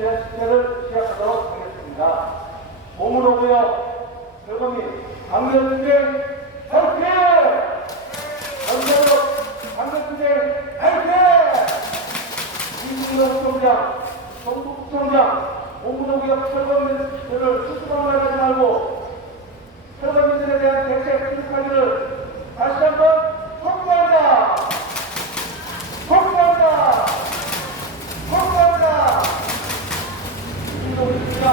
집회를 시작하도록 하겠습니다. 몸을 오고요. 여러분이 강력투쟁 화이팅! 전세로 강력투쟁 화이팅! 김진영 부총장, 정부 부총장, 공무노기업 철거민들을 수수방을 하지 말고 철거민들에 대한 대책 기획하기를 다시 한번 촉구한다! 촉구한다! 촉구한다! 김진영 부총장,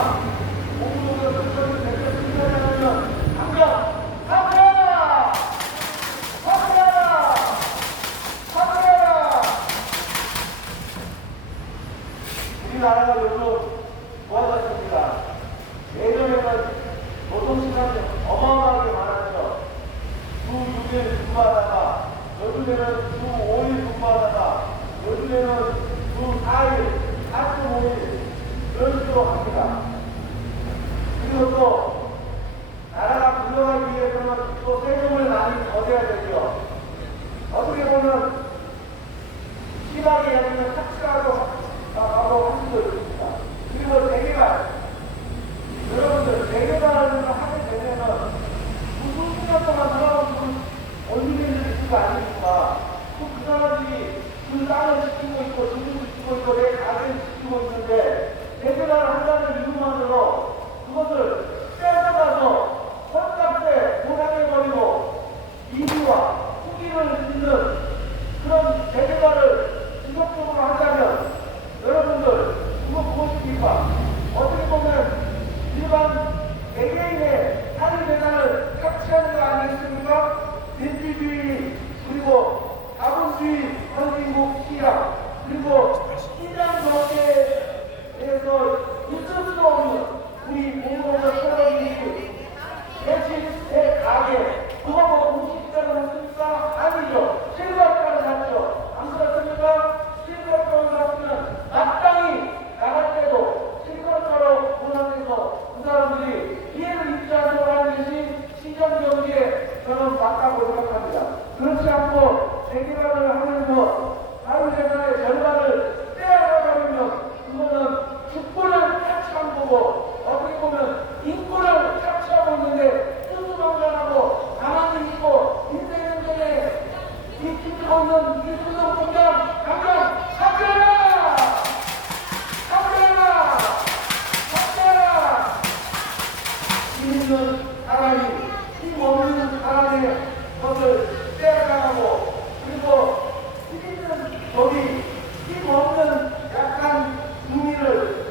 공무노기업 철거민 대책 기획하기는 당장 사퇴하라! 사퇴하라! 사퇴하라! 우리나라가 요즘 좋아졌습니다. 예전에는 노동시간이 어마어마하게 많았죠. 주 6일 근무하다가, 요즘에는 주 5일 근무하다가, 요즘에는 주 4일, 4.5일, 이런 식으로 합니다. 그리고 또, 나라가 굴러가기 위해서는 또 세금을 많이 거둬야 되죠. 어떻게 보면, 심하게 여기는 삭스하고 할 수도 있습니다. 그리고 재개발, 여러분들 재개발을 하게 되면은 무슨 수년 동안 살아온 원주민들이 있을 거 아닙니까? 그 사람들이 그 땅을 지키고 있고 집을 지키고 있고 내 가게를 지키고 있는데 재개발을 한다는 이유만으로 그것을 뺏어가서 헐값에 도당해버리고 이주와 후기를 짓는 그런 재개발을 지속적으로 한다면 여러분들 그거 무엇입니까? 어떻게 보면 일반 개개인의 사회 재산을 착취하는 거 아니겠습니까? 민주주의 그리고 자본주의 선진국 시장 그리고 시장 경제에 대해서 있을 수 없는 우리 공동체 철학인이 대신 내 가게 그거 뭐 공식시장을 했습니까? 아니죠. 실거주를 샀죠. 안 그렇습니까? 실거주를 샀으면 마땅히 나갈 때도 실거주로 운항해서 그 사람들이 피해를 입지 않도록 하는 것이 시장경제에 저는 맞다고 생각합니다. 그렇지 않고 재개발을 하면서 사회재산의 절반을 빼앗아버리면 그거는 주권을 착취한 거고 어떻게 보면 인권을 착취하고 있는데 수수방관하고 가만히 있고 인생행정에 익히지 없는 이수정 총장 당장 사퇴하라! 사퇴하라! 사퇴하라! 힘 있는 사람이 힘 없는 사람의 것을 빼앗아가고 그리고 힘 있는 법이 힘 없는 약한 국민을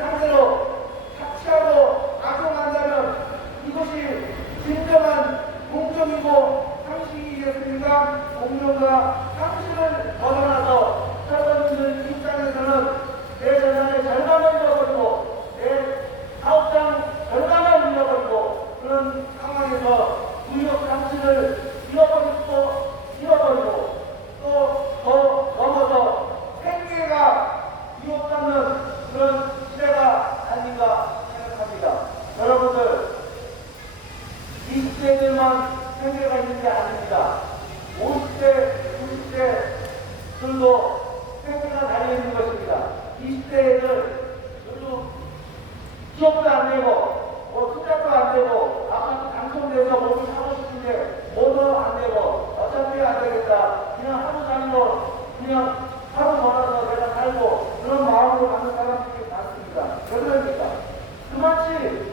상대로 착취하고 악용한다면 이것이 진정한 공정이고 상식이겠습니까? 공정과 상식을 벗어나서 철거민들 입장에서는 내 재산의 절반을 잃어버리고 내 사업장 절반을 잃어버리고 그런 상황에서 무역 상식을 잃어버리고 또 더 넘어서 생계가 위협받는 그런 시대가 아닌가 생각합니다. 여러분들 20대들만 생계가 있는 게 아닙니다. 50대, 60대들도 생계가 달려있는 것입니다. 20대들 요즘 취업도 안 되고 투자도 안 되고 아파트 당첨돼서 뭐를 사고 싶은데 뭐도 안 되고 어차피 안 되겠다. 그냥 하루 다니고 그냥 하루 벌어서 내가 살고 그런 마음으로 가는 사람들이 많습니다. 왜 그럽니까? 그마치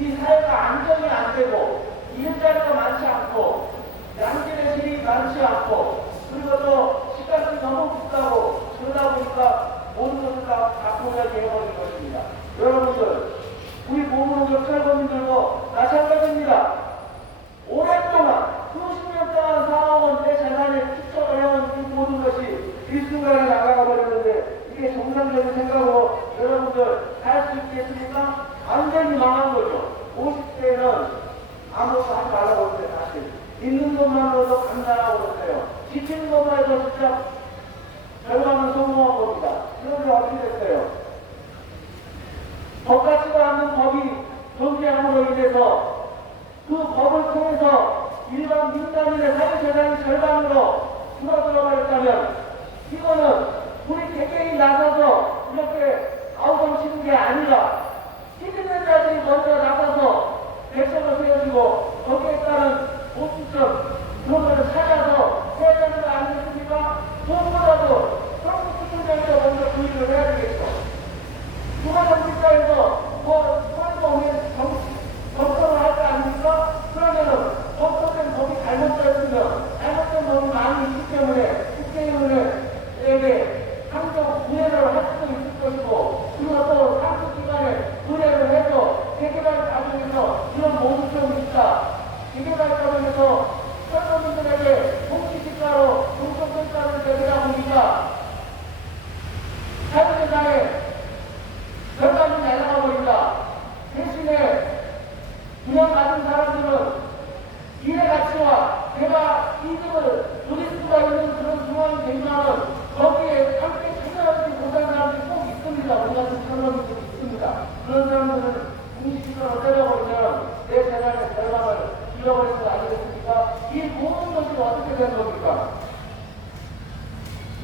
이 사회가 안정이 안 되고 일자리가 많지 않고 양질의 실이 많지 않고 그리고 또 시가값이 너무 비싸고 그러다 보니까 모든 것을 다 포기하게 해버린 것입니다. 여러분들 우리 공무원들 철거민들도 마찬가지입니다. 오랫동안 수십 년 동안 살아온 내 재산에 투자를 해온 이 모든 것이 일순간에 나가가 버렸는데 이게 정상적인 생각으로 여러분들 살 수 있겠습니까? 완전히 망한 거죠. 50대는 아무것도 하지 말라고 그러는데 사실 있는 것만으로도 감사하고 그랬어요. 지키는 것만 해도 진짜 결과는 성공한 겁니다. 그런데 어떻게 됐어요? 법 같지가 않는 법이 존재함으로 인해서 그 법을 통해서 일반 민간인의 사회재산이 절반으로 줄어들어 버렸다면 이거는 우리 개개인이 나서서 이렇게 아우성 치는 게 아니라 시민들 자들이 먼저 나서서 대책을 세워주고 거기에 따른 보수점 그런 거를 찾아서 해야 되는 거 아니겠습니까? 무엇보다도 성북시청장에서 먼저 그 일을 해야 되겠죠. 중앙정치과에서 서울도 오면 정서를 할 거 아닙니까? 그러면은 정서된 법이 잘못되었으면 잘못된 법이 많이 있기 때문에 국회의원에게 상정 구애를 할 수도 있을 것이고 그리고 또 상수기관에 의뢰를 해서 재개발 과정에서 이런 모습점이 있다. 재개발 과정에서 선거민들에게 공시지가로 공정평가를 내리다 보니까 자유대상에 결과물이 날아가 버린다. 대신에 그냥 받은 사람들은 이해가치와 내가 이득을 누릴 수가 있는 그런 상황이 되면은 거기에 함께 참여하지 못한 사람들이 꼭 있습니다. 우리 같은 선거민들이 있습니다. 그런 사람들은 공시지가로 때려버리면 내 재산의 절반을 잃어버리는 거 아니겠습니까? 이 모든 것이 어떻게 된 겁니까?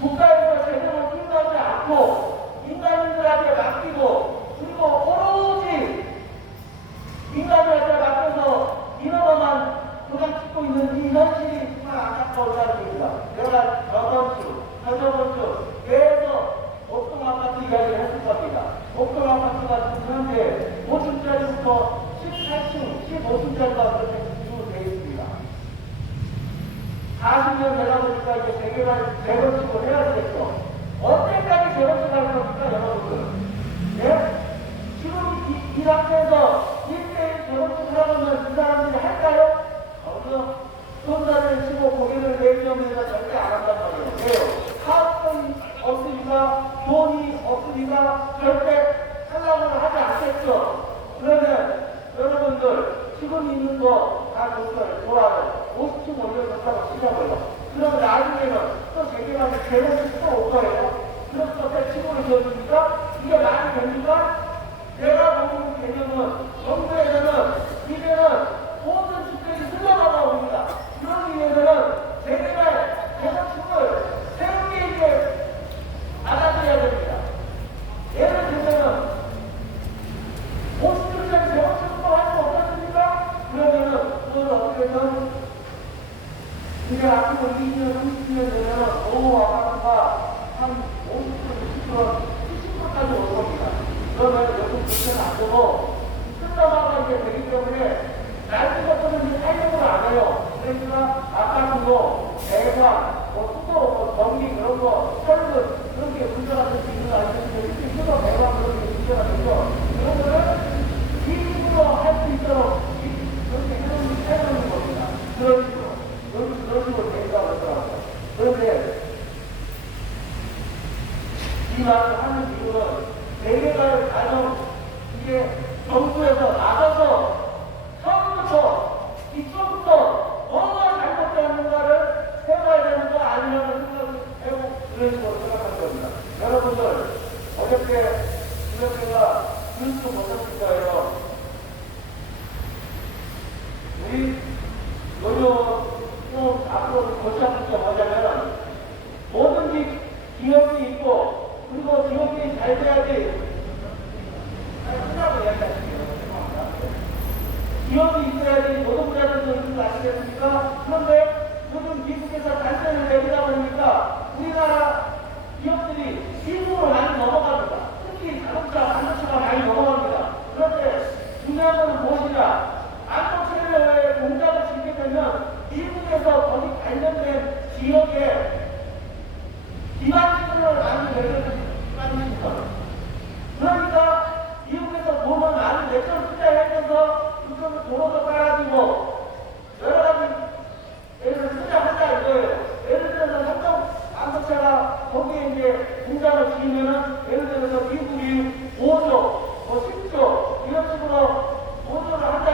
국가에서 제대로 힘나지 않고 민간인들한테 맡기고 그리고 오로지 민간인한테 맡겨서 인허가만 도장찍고 있는 이 현실이 정말 안타까운 일입니다. 내가 저번 주 계속 옥동 아파트 이야기를 했을 겁니다. 옥동 아파트가 지금 현재 5층짜리부터 18층, 15층짜리가 그렇게 구조되어 있습니다. 40년 되다 보니까 이제 재건축을 해야 되겠죠. 언제까지 재건축할 겁니까, 여러분들? 예? 지금 이 상태에서 1대1 재건축을 하려면 그 사람들이 할까요? 전혀 손자를 치고 고개를 내리려면 절대 안 한단 말이에요. 왜요? 사업성이 없으니까, 돈이 없으니까 절대 하려고 하지 않겠죠. 그러면 여러분들 지금 있는 거 다 좋아요. 50층 올려줬다고 치자고요. 그럼 나중에는 또 재개발이 재건축 또 올 거예요. 그럼 또 대치고를 지어줍니까? 이게 말이 됩니까? 내가 보는 개념은 정부에서는 이제는 모든 주택이 흘러나가 옵니다. 그러기 위해서는 재개발, 재건축을 새롭게 이제 받아들여야 됩니다. 예를 들면은 50층짜리 재건축도 할 수 없었습니까? 그러면은 그걸 어떻게 해서 이제 앞으로 20년, 30년 되면은 아파트가 한 50%, 60%, 70%까지 올 겁니다. 그러면 요즘 불편은 안 되고 끝나가가 이제 되기 때문에 날씨 같은 게 타이밍을 안 해요. 그러니까 아파트도 대관, 수도, 전기 그런 거, 철근 그런 게 문제가 될 수 있는 거 아니겠습니까? 이렇게 수도 대관 그런 게 문제가 되죠. 그런 거를 기술로 할 수 있도록 그렇게 해놓는 겁니다. 그런 식으로 된다고 하더라고요. 그런데 이 말을 하는 이유는 재개발 과정 이게 정부에서 나서서 처음부터 이쪽부터 뭐가 잘못되었는가를 해봐야 되는 거 아니냐는 생각을 해보고 그런 식으로 생각한 겁니다. 여러분들 어저께 제가 뉴스 보셨을 거예요. 우리 요즘 또 앞으로 골치아플 게 뭐냐면 뭐든지 기업이 있고 그리고 기업이 잘 돼야지 끝나고 이야기하시네요. 죄송합니다. 기업이 있어야지 노동자들도 있는 거 아니겠습니까? 그런데 요즘 미국에서 단체를 내리다 보니까 우리나라 기업들이 일부러 많이 넘어갑니다. 특히 자동차, 반도체가 많이 넘어갑니다. 그런데 중요한 건 무엇이냐? 반도체의 공장을 짓게 되면 미국에서 거기 관련된 지역에 기반시설을 많이 내려주십니다. 그러니까 미국에서 돈을 많이 내적 투자해서 그쪽에 도로도 깔아주고 여러 가지 예를 들어서 투자한다 이거예요. 예를 들어서 삼성 반도체가 거기에 이제 공장을 지으면은 예를 들어서 미국이 5조, 10조 이런 식으로 보조를 한다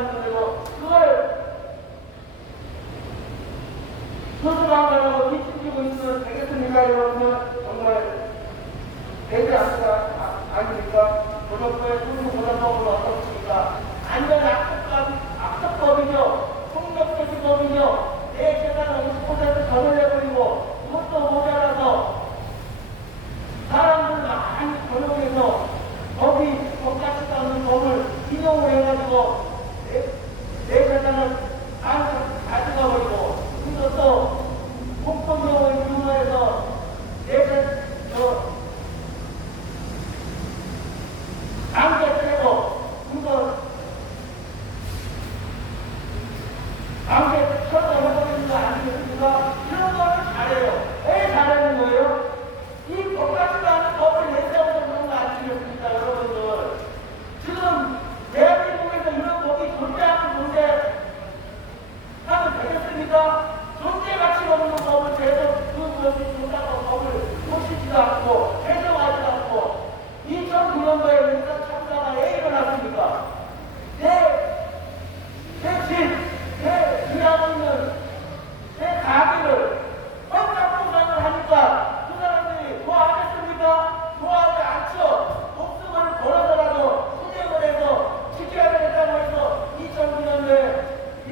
있는데도 그걸 소수방관하고 뒤집히고 있으면 되겠습니까? 여러분들 정말 되지 않습니까? 고정법의 소수고정법은 어떻습니까? 완전 악법이죠. 폭력적인 법이죠. 내 재산 50% 더 늘려버리고 그것도 모자라서 사람들 많이 고용해서 법같지도 않은 법을 인용을 해가지고 내 재산을 가져가 버리고 그것도 공권력을 이용해서 강제 빼고 그거 강제 처벌해버리는 거 아니겠습니까? 이런 거는 잘해요. 왜 잘하는 거예요? 이 법같지도 않은 법을 내세워서 그런 거 아니겠습니까, 여러분들? 지금 대한민국에서 이런 법이 존재하는 존재 하면 되겠습니까? 존재 가치 없는 법을 계속 그 법이 존재하는 법을 고치지도 않고 개정하지도 않고 2009년도에 민사 참사가 왜 일어났습니까? 내 일하고 있는 내 가게를 헌납보상을 하니까 그 사람들이 좋아하겠습니까? 좋아하지 않죠. 목숨을 걸어서라도 투쟁을 해서 지켜야 되겠다고 해서 2009년도에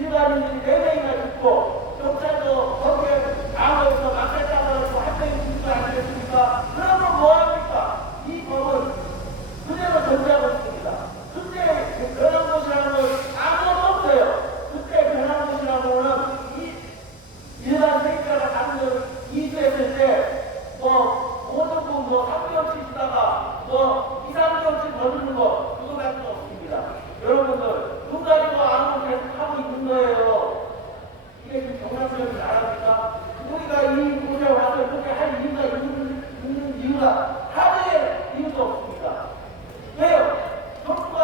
일반인들이 4명이나 죽고 경찰도 거기에 방어해서 막겠다고 해서 한 명이 죽은 거 아니겠습니까? 그러면 뭐합니까? 이 법은 그대로 존재하고 있습니다. 그때 변한 것이라는 건 아무것도 없어요. 그때 변한 것이라고는 일반 세입자가 당근 이주했을 때 모든 분 3개월치 주다가 2, 3개월치 더 주는 거 그거밖에 없습니다. 여러분들 눈 가리고 아무 계속 하고 있는 거예요. 이게 지금 경남지역이 나랍니까? 우리가 이 곳에 와서 이렇게 할 이유가 있는 이유가 하나의 이유도 없습니다. 왜요? 정부가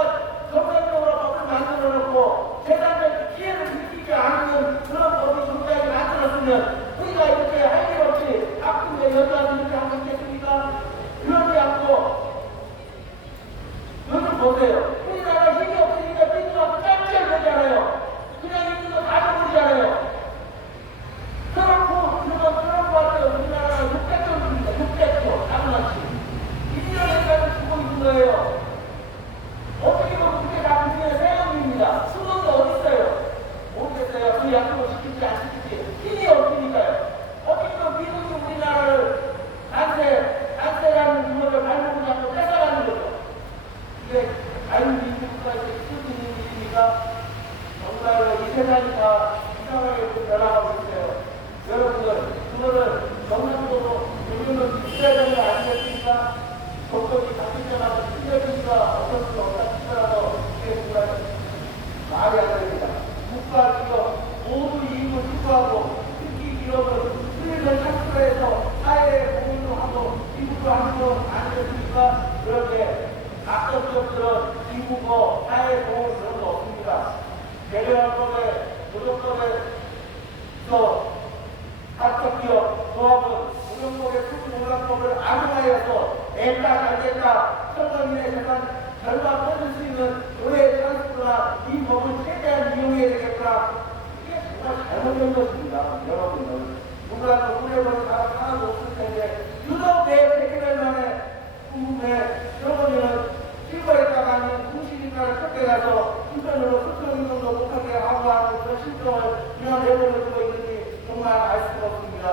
정상적으로 법을 만들어 놓고 재산적 피해를 느끼지 않는 그런 법이 존재하게 만들었으면 우리가 이렇게 할 일 없이 가끔에 여자한테 이렇게 하고 있겠습니까? 그러지 않고 요즘 보세요. 우리나라 힘이 없으니까 삐뚤하고 깜짝 놀잖아요. 그냥 있는 거 가져버리잖아요. 트럼프한테 우리나라가 600조 줍니다. 600조 나무나치 1년에까지 주고 있는 거예요. 어떻게 보면 그게 다 국민의 세금입니다. 수건이 어디 있어요? 모르겠어요. 그 약속을 시킬지 안 시킬지 힘이 없으니까요. 어떻게 보면 미국이 우리나라를 단세라는 문화를 발목을 잡고 뺏어가는 거죠. 이게 자유민주국가의 수준인 일입니까? 정말로 이 세상이 다 이상하게 변화하고 있어요. 여러분들, 그거를 정상적으로 요즘은 있어야 되는 거 아니겠습니까? 법적이 바뀔 때마다 틀려지니까 어쩔 수 없다 치더라도 이게 말이 안 됩니다. 국가 기업 모두 이익을 추구하고 특히 기업은 수익을 창출해서 사회에 공유도 하고 기부도 하고 아니겠습니까? 그런데 각종 기업들은 기부고 사회에 공유를 그런 거 없습니다. 대변법에 노동법에서 각종기업 조합은 고용법의 수준노동법을 악용하여서 낸다 잘됐다 선거인의 재산 절반 뻗을 수 있는 노예의 찬스구나 이 법을 최대한 이용해야 되겠구나 이게 정말 잘못된 것입니다. 여러분들 누구라도 우려보는 사람 하나도 없을 텐데 유독 내 세계별 만에 궁금해 여러분들은 실거래가가 아닌 공시지가를 쫓게 가서 인편으로 소통운동도 못하게 하고 하는 그런 실정을 그냥 내버려두고 있는지 정말 알 수가 없습니다.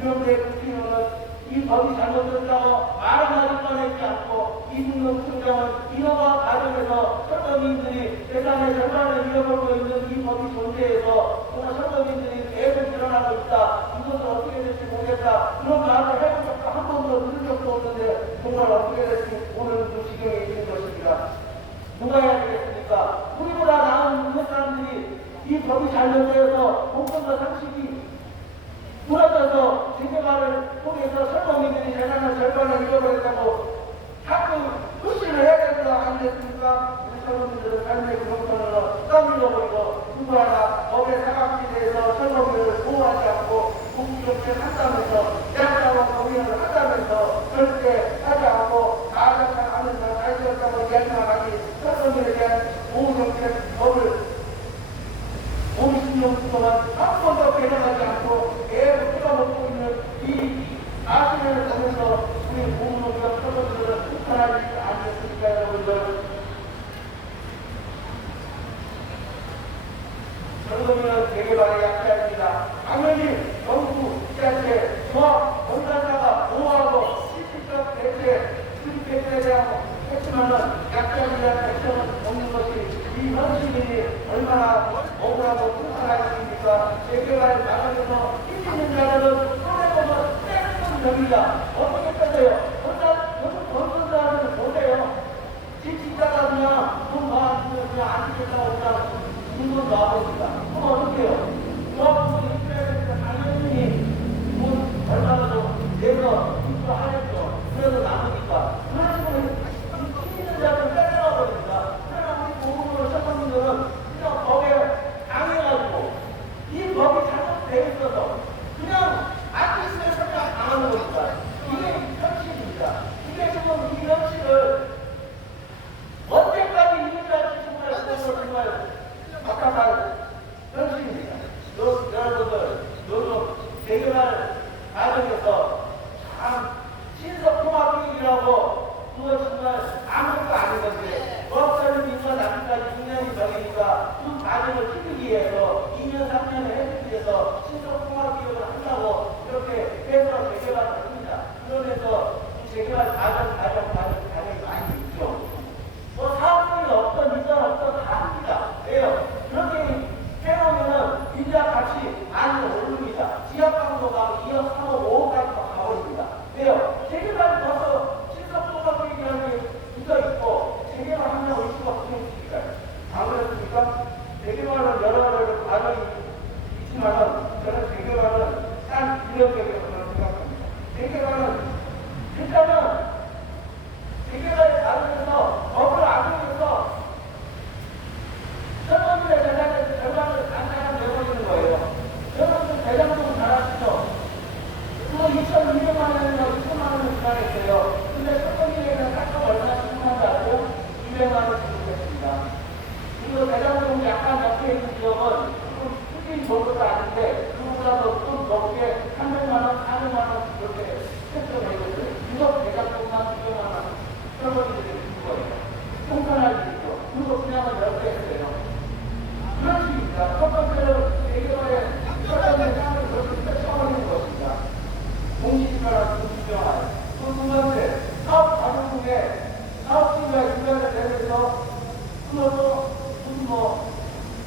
이런데 국회의원은 이 법이 잘못됐다고 말 한마디 꺼내지 않고 이승용 총장은 인허가 과정에서 선거민들이 재산의 절반을 잃어버리고 있는 이 법이 존재해서 정말 선거민들이 계속 일어나고 있다. 이것을 어떻게 될지 모르겠다. 그런 말을 해본 적도 한 번도 들은 적도 없는데 정말 어떻게 될지 모르는 그 지경에 있는 것입니다. 누가 해야 되겠습니까? 우리보다 나은 그 사람들이 이 법이 잘못되어서 공권과 상식이 무너져서 재개발을 통해서 선거민들이 재산의 절반을 잃어버렸다고 자꾸 푸시를 해야 되는 거 아니겠습니까? 우리 선거민들은 삶의 구성선으로 떠밀어버리고 누구 하나 법의 사각지대에서 선거민을 보호하지 않고 공기정책 한다면서 양자와 공연을 한다면서 절대 하지 않고 가정하면서 자유롭다고 이야기만 하지 선거민에 대한 보호정책 법을 2년 동안 한 번도 배당하지 않고 계속 끊어먹고 있는 이 아시를 보면서 우리 공무원과 서로들은 불편하지 않겠습니까, 여러분들? 정부는 재개발에 약자입니다. 당연히 정부, 지자체, 조합, 건설사가 보호하고 실질적 대책, 수립 대책에 대한 했지만은 약자에 대한 액션은 없는 것이 이 현실이 얼마나 억울하고 불편하겠습니까? 재개발 나가면서 힘있는 자들은 손해보면 떼는 겁니다. 어떻게 빼세요? 건설사는 보세요. 진짜가 그냥 돈 많으면 그냥 안 되겠다고 그냥 돈 놔버립니다. 그럼 어떻게 해요? 조합부도 인터넷에서 당연히 돈 얼마나 좀 내서 인수하겠죠. 그래도 남으니까. 그런 식으로 힘 있는 자를 빼내가 버립니다. 그러나 우리 공무원 시청민들은 그냥 법에 당해가지고 이 법이 잘못되어 있어서 그냥 아티스트에 그냥 당하는 겁니다. 이게 현실입니다. 이게 지금 이 현실을 언제까지 이기까지 정말 답답한 현실입니다. 여러분들, 요즘 재개발 과정에서 참 신속통합기획이라고 그거 정말 아무것도 아닌 건데 법사는 민간 납기까지 2년이 걸리니까 그 과정을 키우기 위해서 2년, 3년을 해주기 위해서 신속통합기획을 한다고 이렇게 해서 재개발을 합니다. 그러면서 이 재개발 과정이 많이 있죠. 뭐 사업성이 없던 이전 없던 다 합니다. 왜요? 그렇게 해놓으면은 인자 값이 많이 오릅니다. 지역광도가 2억, 3억, 5억까지 가버립니다. 왜요? 재개발이 벌써 신속통합계획이라는 게 붙어있고 재개발하면 올 수가 없으니까. 안 그렇습니까? 재개발은 여러 과정이 있지만은 저는 재개발은 딱 인력적이라고 생각합니다. 재개발은 일단은 재개발에 따르면서 법을 악용해서 선거인의 절반을 단단한 내버리는 거예요. 여러분 대장동 잘 아시죠? 그거 2,200만 원이나 2천만 원을 지나했어요. 근데 선거인에는 깎아 얼마나 지급한지 알아요? 200만 원 지급했습니다. 그리고 대장동 약간 옆에 있는 지역은 수준이 좋은 것도 아닌데 그보다도 좀 높게 300만 원, 400만 원 이렇게 책정해줬어요. 유독 대장동만 200만 원. 선거인들이 준 거예요. 통산할 일이죠. 그리고 그냥은 이렇게 했어요. 그런 식입니다. 첫 번째는 재개발에 첫 번째 땅을 그렇게 펼쳐버리는 것입니다. 공시지가랑 공시정할. 두 번째, 사업 과정 중에 사업주가 인간을 내면서 그것도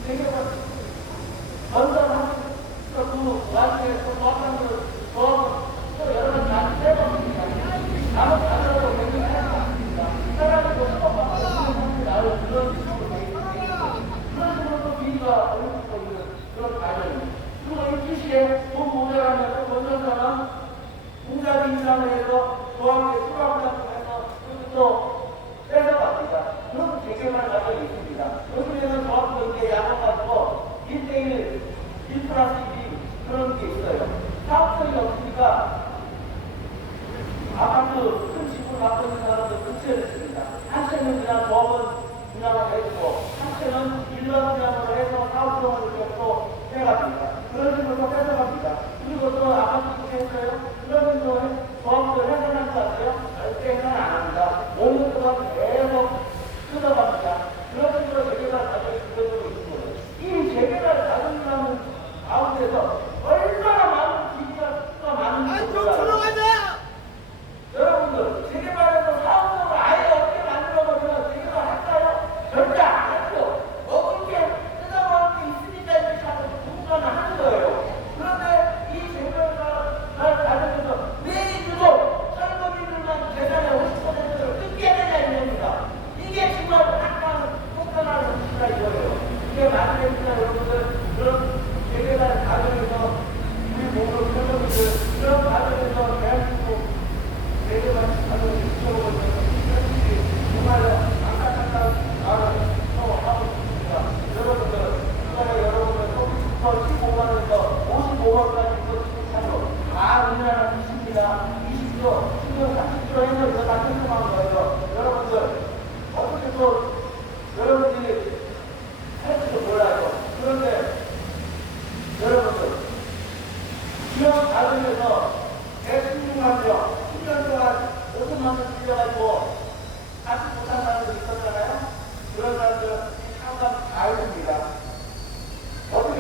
재개발 건설하면서 그 나중에 또 조합장들 조합을 또 여러 가지 많이 해봤습니다. 나는 다르다고 굉장히 사람이 뭐 수업받고 있는 나를 그런 식으로 돼 있으니까 그런 식으로 또 비리가 올리고 있는 그런 과정입니다. 그리고 이 시시에 돈 모자라면 또 건설사는 공사비 인상을 해서 조합에 수락한다고 해서 또 뺏어갑니다. 그런 재개발 과정이 있습니다. 요즘에는 조합도 이제 야간 가지고 1대1, 1+1 그런 게 있어요. 사업성이 없으니까 아파트 큰 집을 갖고 있는 사람들 근처에 있습니다. 한 채는 그냥 조합은 분양을 해주고, 한 채는 일반 분양으로 해서 사업성을 이렇게 또 해갑니다. 그런 식으로 또 뺏어갑니다. 그리고 또 아파트 했어요? 그러면 또 조합도 해산한 거 같아요? 절대 해산 안 합니다. 5년 동안 계속 뜯어갑니다. 그런 식으로 재개발 과정이 그대로 있는 거예요. 이 재개발 과정이라는 가운데서 얼마나 많은 기기가 많은지 몰라요. 여러분들, 재개발에서 사업성을 아예 어떻게 만들어버리면 재개발 할까요? 절대 안 하죠. 먹을 게 뜯어먹을 게 있으니까 이렇게 자꾸 공부는 하는 거예요. 그런데 이 재개발 과정에서 내일도 설거지들만 재산의 50%를 뜯게 되냐 이겁니다. 이게 정말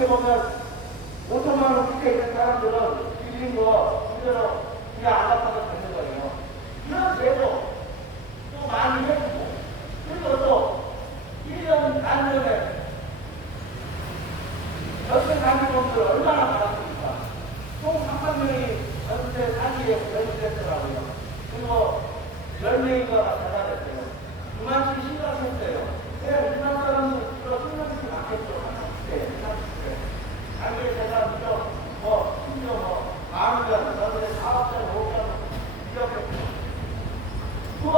보면 5천만 원 밑에 있는 사람들은 빌린 거 그대로 그냥 안 갚아도 되는 거예요. 이런 제도 또 많이 해주고, 그리고 또 1년 반 전에 전세 장기범들 얼마나 많았습니까? 총 3,000명이 전세 사기에 연수됐더라고요. 그리고 10명인가 전화됐어요. 그만큼 심각했어요. 왜 이만 사람이 신경이 많겠죠? 장기에 제가 심지어 만원, 전세 4억짜리 5억짜리 이렇게 그거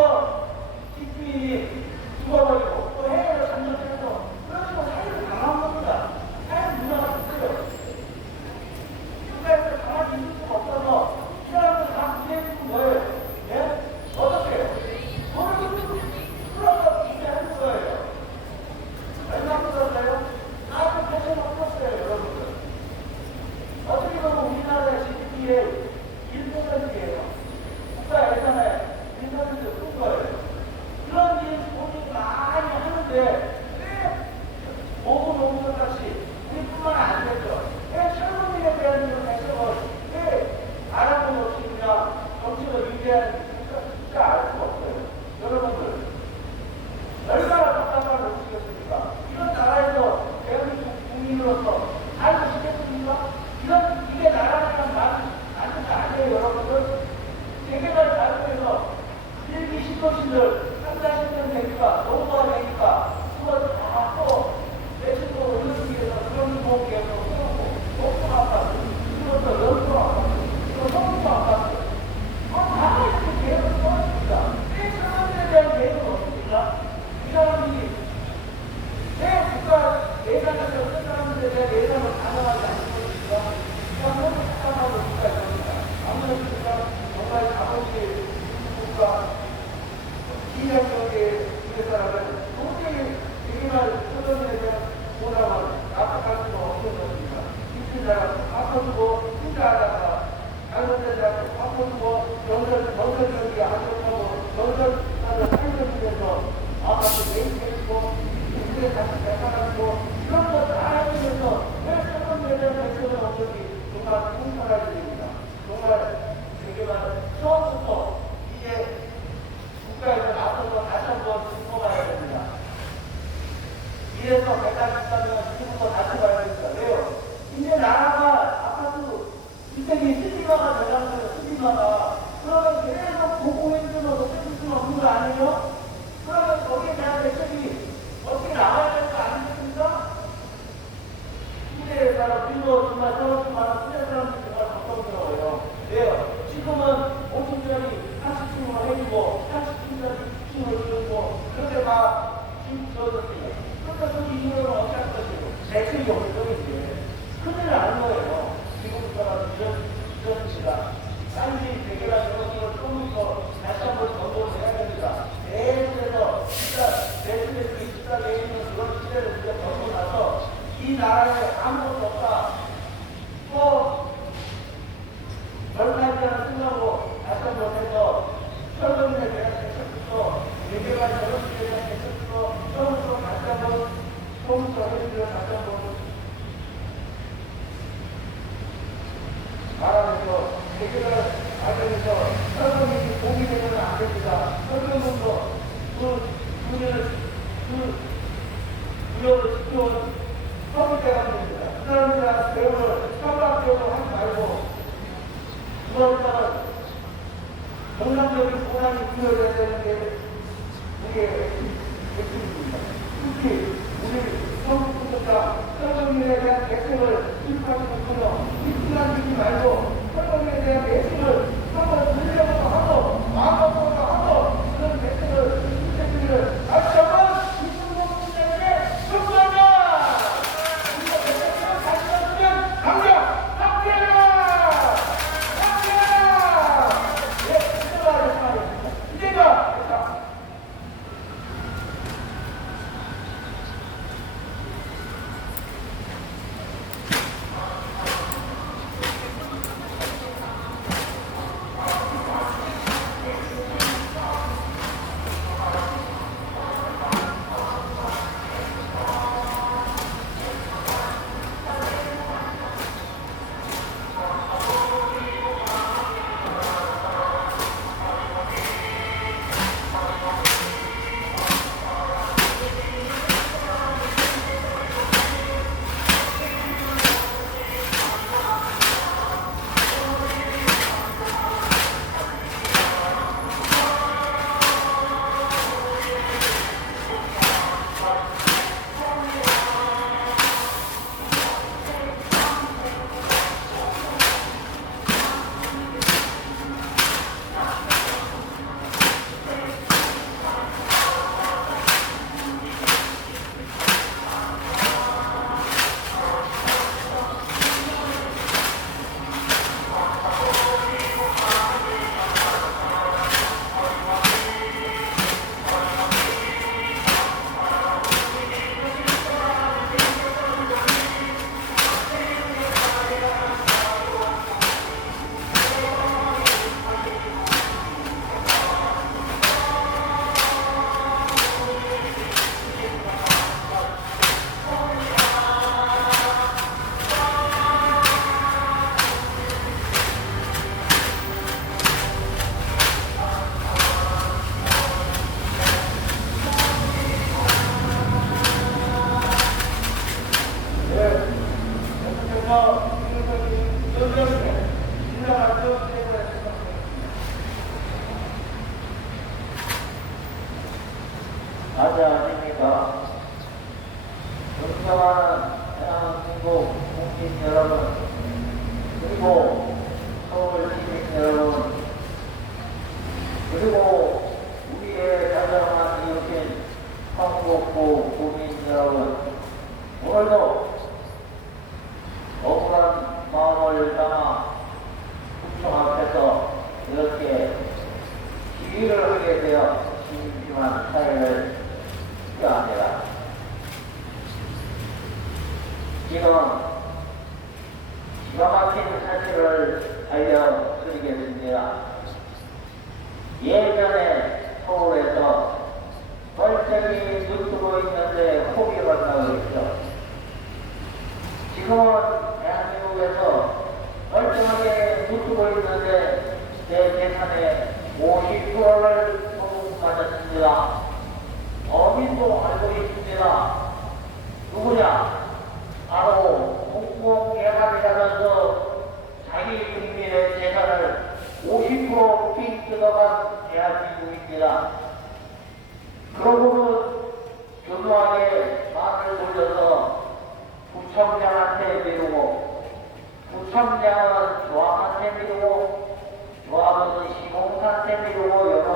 집주인이 죽어버리고 또 해외로 잠적해서 그런 식으로 사회를 당한 겁니다. 사회 문화가 있어요. 국가에서 가만히 있을 수가 없어서 이 사람들 다 구해주는 거예요. 예? 어떻게 해요? 풀어서 기대하는 거예요. 얼마 풀었어요? 나도 대체 못 풀었어요, 여러분들. 어떻게 보면 우리나라의 GDP의 1%예요. 국가 예산에 1% 푼 거예요. 그런 일 본인이 많이 하는데 왜 5분 같이 우리뿐만 안 되죠. 왜 철거민에 대한 이런 대책을 왜 알아보는 없이 그냥 정치를 유지하는 진짜 알 수가 없어요. 여러분들 얼마나 답답함을 느끼겠습니까? 이런 나라에서 대한민국 국민으로서 살고 싶겠습니까? 이게 나라랑 맞는 게 아니에요, 여러분들. 세계발 발표에서 일기 신도시들 3-40년 되니까 노후가 되니까 그걸 다 또 매출도 올리기 위해서 그런 공기에서 세우고 높은 아파트, 이것도 연수 아파트, 이거 성수 아파트 다 이렇게 계획을 써왔습니다. 왜 사람들에 대한 계획은 없습니까? 이 사람들이 왜 국가 예산에서 쓴 사람들에 대한 예산을 반영하지 않는 것입니까? 그냥 너무 착각하고 있다 이겁니다. 아무래도 정말 자본주의 국가 기념적인 우리나라는 도저히 우리나라 소년에 대한 보람을 납득할 수가 없는 것입니다. 이틀자가 바꿔주고 혼자하다가 잘못되자고 바꿔주고 건설적이 안 좋다고 건설사를 살려주면서 아파트 매입해주고 우리의 다시 배상하고 이런 거 다 해주면서 왜 소년에 대한 대책을 없는지 정말 통찰할 일입니다. 정말 세계만 처음부터 이제 국가에서 나서서 다시 한번 짚어봐야 됩니다. 이래서 배당 있다면 지금부터 다시 봐야 됩니다. 왜요? 이제 나라가 아파트 주택이 스리마가 되는 거예요. 스리마가. 그러면 계속 공공행정으로 높여줄 수는 없는 거 아니에요? 그러면 거기에 대한 대책이 어떻게 나와야 되는 거 아니겠습니까? 투자에 따라 그리고 정말 서울만 투자 사람들이 정말 걱정스러워요. 왜요? 지금은 5층짜리 30층으로 해주고 30층짜리 10층으로 해주고 그렇게 다 지어졌어요. 그러니까 그 이후로는 어떻게 할 것이고 대책이 없는 거이지. 큰일 나는 거예요. 지금부터라도 이런 시가 딴지 대결한 이런 것을 조금 더 다시 한번 점검을 해야 됩니다. 내에서 진짜 내수에서 진짜 내에 있는 그런 시대를 우리가 겪고 나서 이 나라에 아무것도 없다. 또 결혼하지 않은 생각으로 다시 한번 해서 철거민에 대한 대책부터 외교관 결혼식에 대한 대책부터 처음부터 다시 한번 처음부터 해주기를 다시 한번 말하면서 대결을 알면서 철거민이 공이 되면 안 됩니다. 철거민도 그 구역을 지켜온 서울대가 됩니다. 그 사람들한테 배우를 협박 배우를 하지 말고 그거보다는 정상적인 보상이 부여해야 되는 게 이게 핵심입니다. 특히 우리 성북구가 철거민에 대한 대책을 수립하시는군요. 입지만 주지 말고 철거민에 대한 대책을 한번 들려고 하고 마음먹고 하고 그런 대책을 수립해주기를 다시 한번 이승국 부장에게 축구합니다. 우리가 대책을 다시 한번 강력 합의하라! 예, 이제가 그래서 연결에 인사하고 대구했습니다. 안녕하십니까. 존경하는 대한민국 국민 여러분, 그리고 서울 시민 여러분, 그리고 우리의 가정을 이루신 한국구 국민 여러분, 오늘도 억울한 마음을 담아 국정 앞에서 이렇게 시위를 하게 되어 심심한 사회를 표합니다. 지금 기가 막힌 사실을 알려드리겠습니다. 예전에 서울에서 멀쩡히 눈 뜨고 있는데 호기가 나고 있죠. 지금은 대한민국에서 멀쩡하게 눈 뜨고 있는데 내 재산의 50%를 소송받았습니다. 어민도 알고 있습니다. 누구냐? 바로 공공개발이라면서 자기 국민의 재산을 50% 삥 뜯어간 대한민국입니다. 그러고는 교묘하게 말을 돌려서 구청장한테 미루고, 구청장은 조합한테 미루고, 조합은 시공사한테 미루고, 여러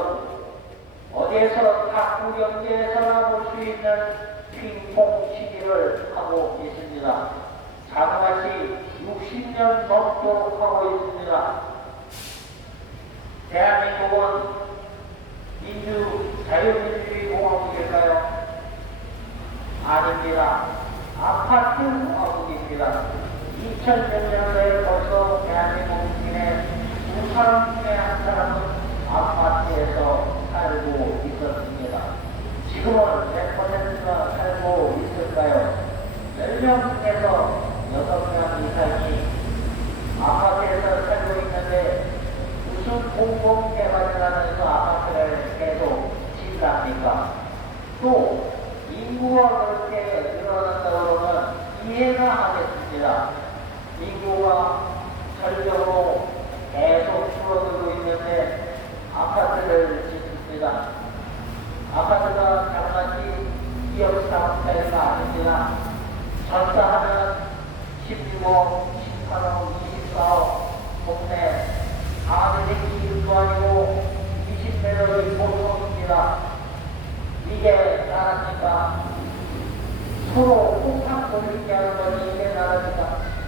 어디에서 탁구 경기에서나 볼 수 있는 핑퐁 시기를 하고 있습니다. 자그마치 60년 넘도록 하고 있습니다. 대한민국은 자유민주주의 공화국일까요? 아닙니다. 아파트 공화국입니다. 2000년도에 벌써 대한민국 국민의 2사람 중에 1사람은 아파트에서 살고 있었습니다. 지금은 몇 %가 살고 있을까요? 10명 중에서 6명 이상이 아파트에서 살고 있는데 무슨 공공개발이라면서 아파트를 계속 짓답니까? 또 인구가 그렇게 늘어난다고 그러면 이해가 하겠습니다. 인구가 절벽으로 계속 줄어들고 있는데 아파트를 짓습니다. 아파트가 장난이 2억 3억짜리가 아닙니다. 전사하면 16억, 18억, 24억, 동네 아들이 일도 아니고 20매력이 보통입니다. 이게 나라니까 서로 폭탄 돌리게 하는 것이 이게 나라니까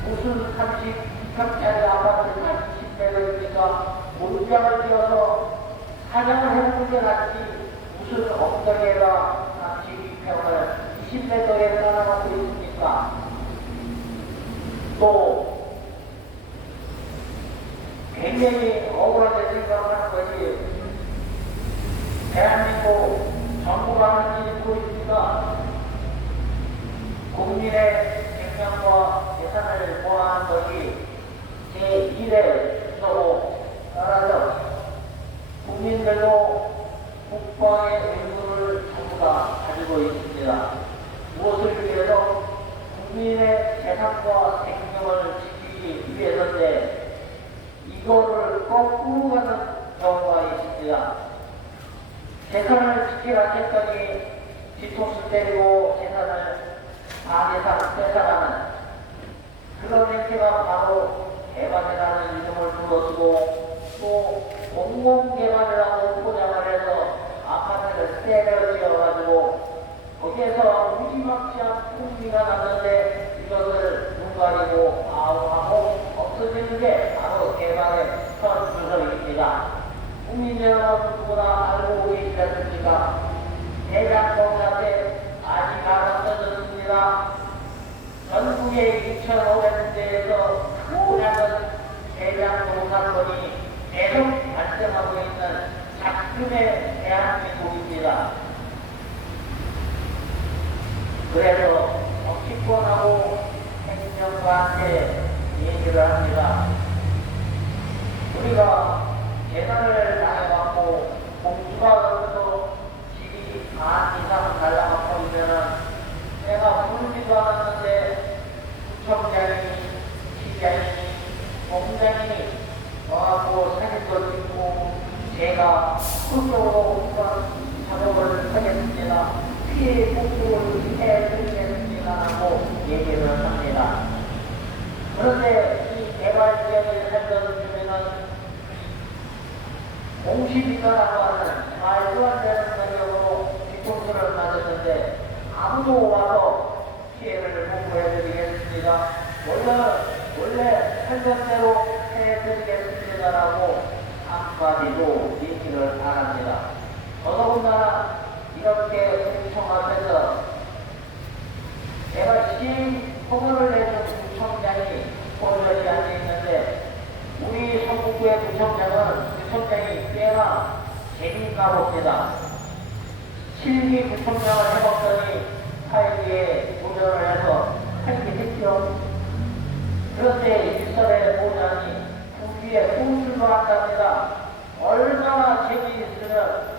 무슨 30평짜리 아파트가 20매력입니까? 문장을 띄어서 사냥을 해보는 게 낫지 무슨 엉덩이에다 32평을 20m에 쌓아놓고 있습니까? 또 굉장히 억울하게 생각하는 것이 대한민국 정부가 하는 일이 보입니다. 국민의 생명과 재산을 보호하는 것이 제1의 순서고 따라서 국민들도 국방의 의무를 전부 다 가지고 있습니다. 무엇을 위해서? 국민의 재산과 생명을 지키기 위해서인데 이거를 거꾸로 가는 경우가 있습니다. 재산을 지키라 했더니 뒤통수 때리고 재산을 반 이상 뺏어가는 그런 행태가 바로 개발이라는 이름을 불러주고 또 공공개발이라고 포장을 해서 아파트를 때려 지어가지고 거기에서 무지막지한 풍미가 났는데 이것을 눈 가리고 아우하고 없어지는 게 바로 개발의 선주석입니다. 국민 여러분 누구나 알고 계시지 않습니까? 대장동사태 아직 안 없어졌습니다. 전국의 2,500군데에서 큰 작은 대장동 사건이 계속 발생하고 있는 작금의 대한민국입니다. 그래서 정치권하고 행정가한테 얘기를 합니다. 우리가 재산을 당해갖고 공주가 넘어서 집이 반 이상 날라가고 있면은 내가 부르지도 않았는데 구청장이 제가 적극적으로 그런 작업을 하겠습니다. 피해 복구를 해드리겠습니다라고 얘기를 합니다. 그런데 이 개발 지역을 살던 주민은 공시지가라고 하는 말도 안 되는 가격으로 뒤통수를 맞았는데 아무도 와서 피해를 복구해드리겠습니다. 원래 살던 대로 해드리겠습니다라고 한마디도 얘기를 안 합니다. 더더군다나 이렇게 구청 앞에서 제가 시행허가를 내준 구청장이 포함되지 않아 있는데 우리 성북구의 구청장이 꽤나 재미있나 봅니다. 7기 구청장을 해봤더니 8기에 도전을 해서 8기 했죠. 그런데 일설의 보장이 9기에 또 출마한답니다. 얼마나 재미있으면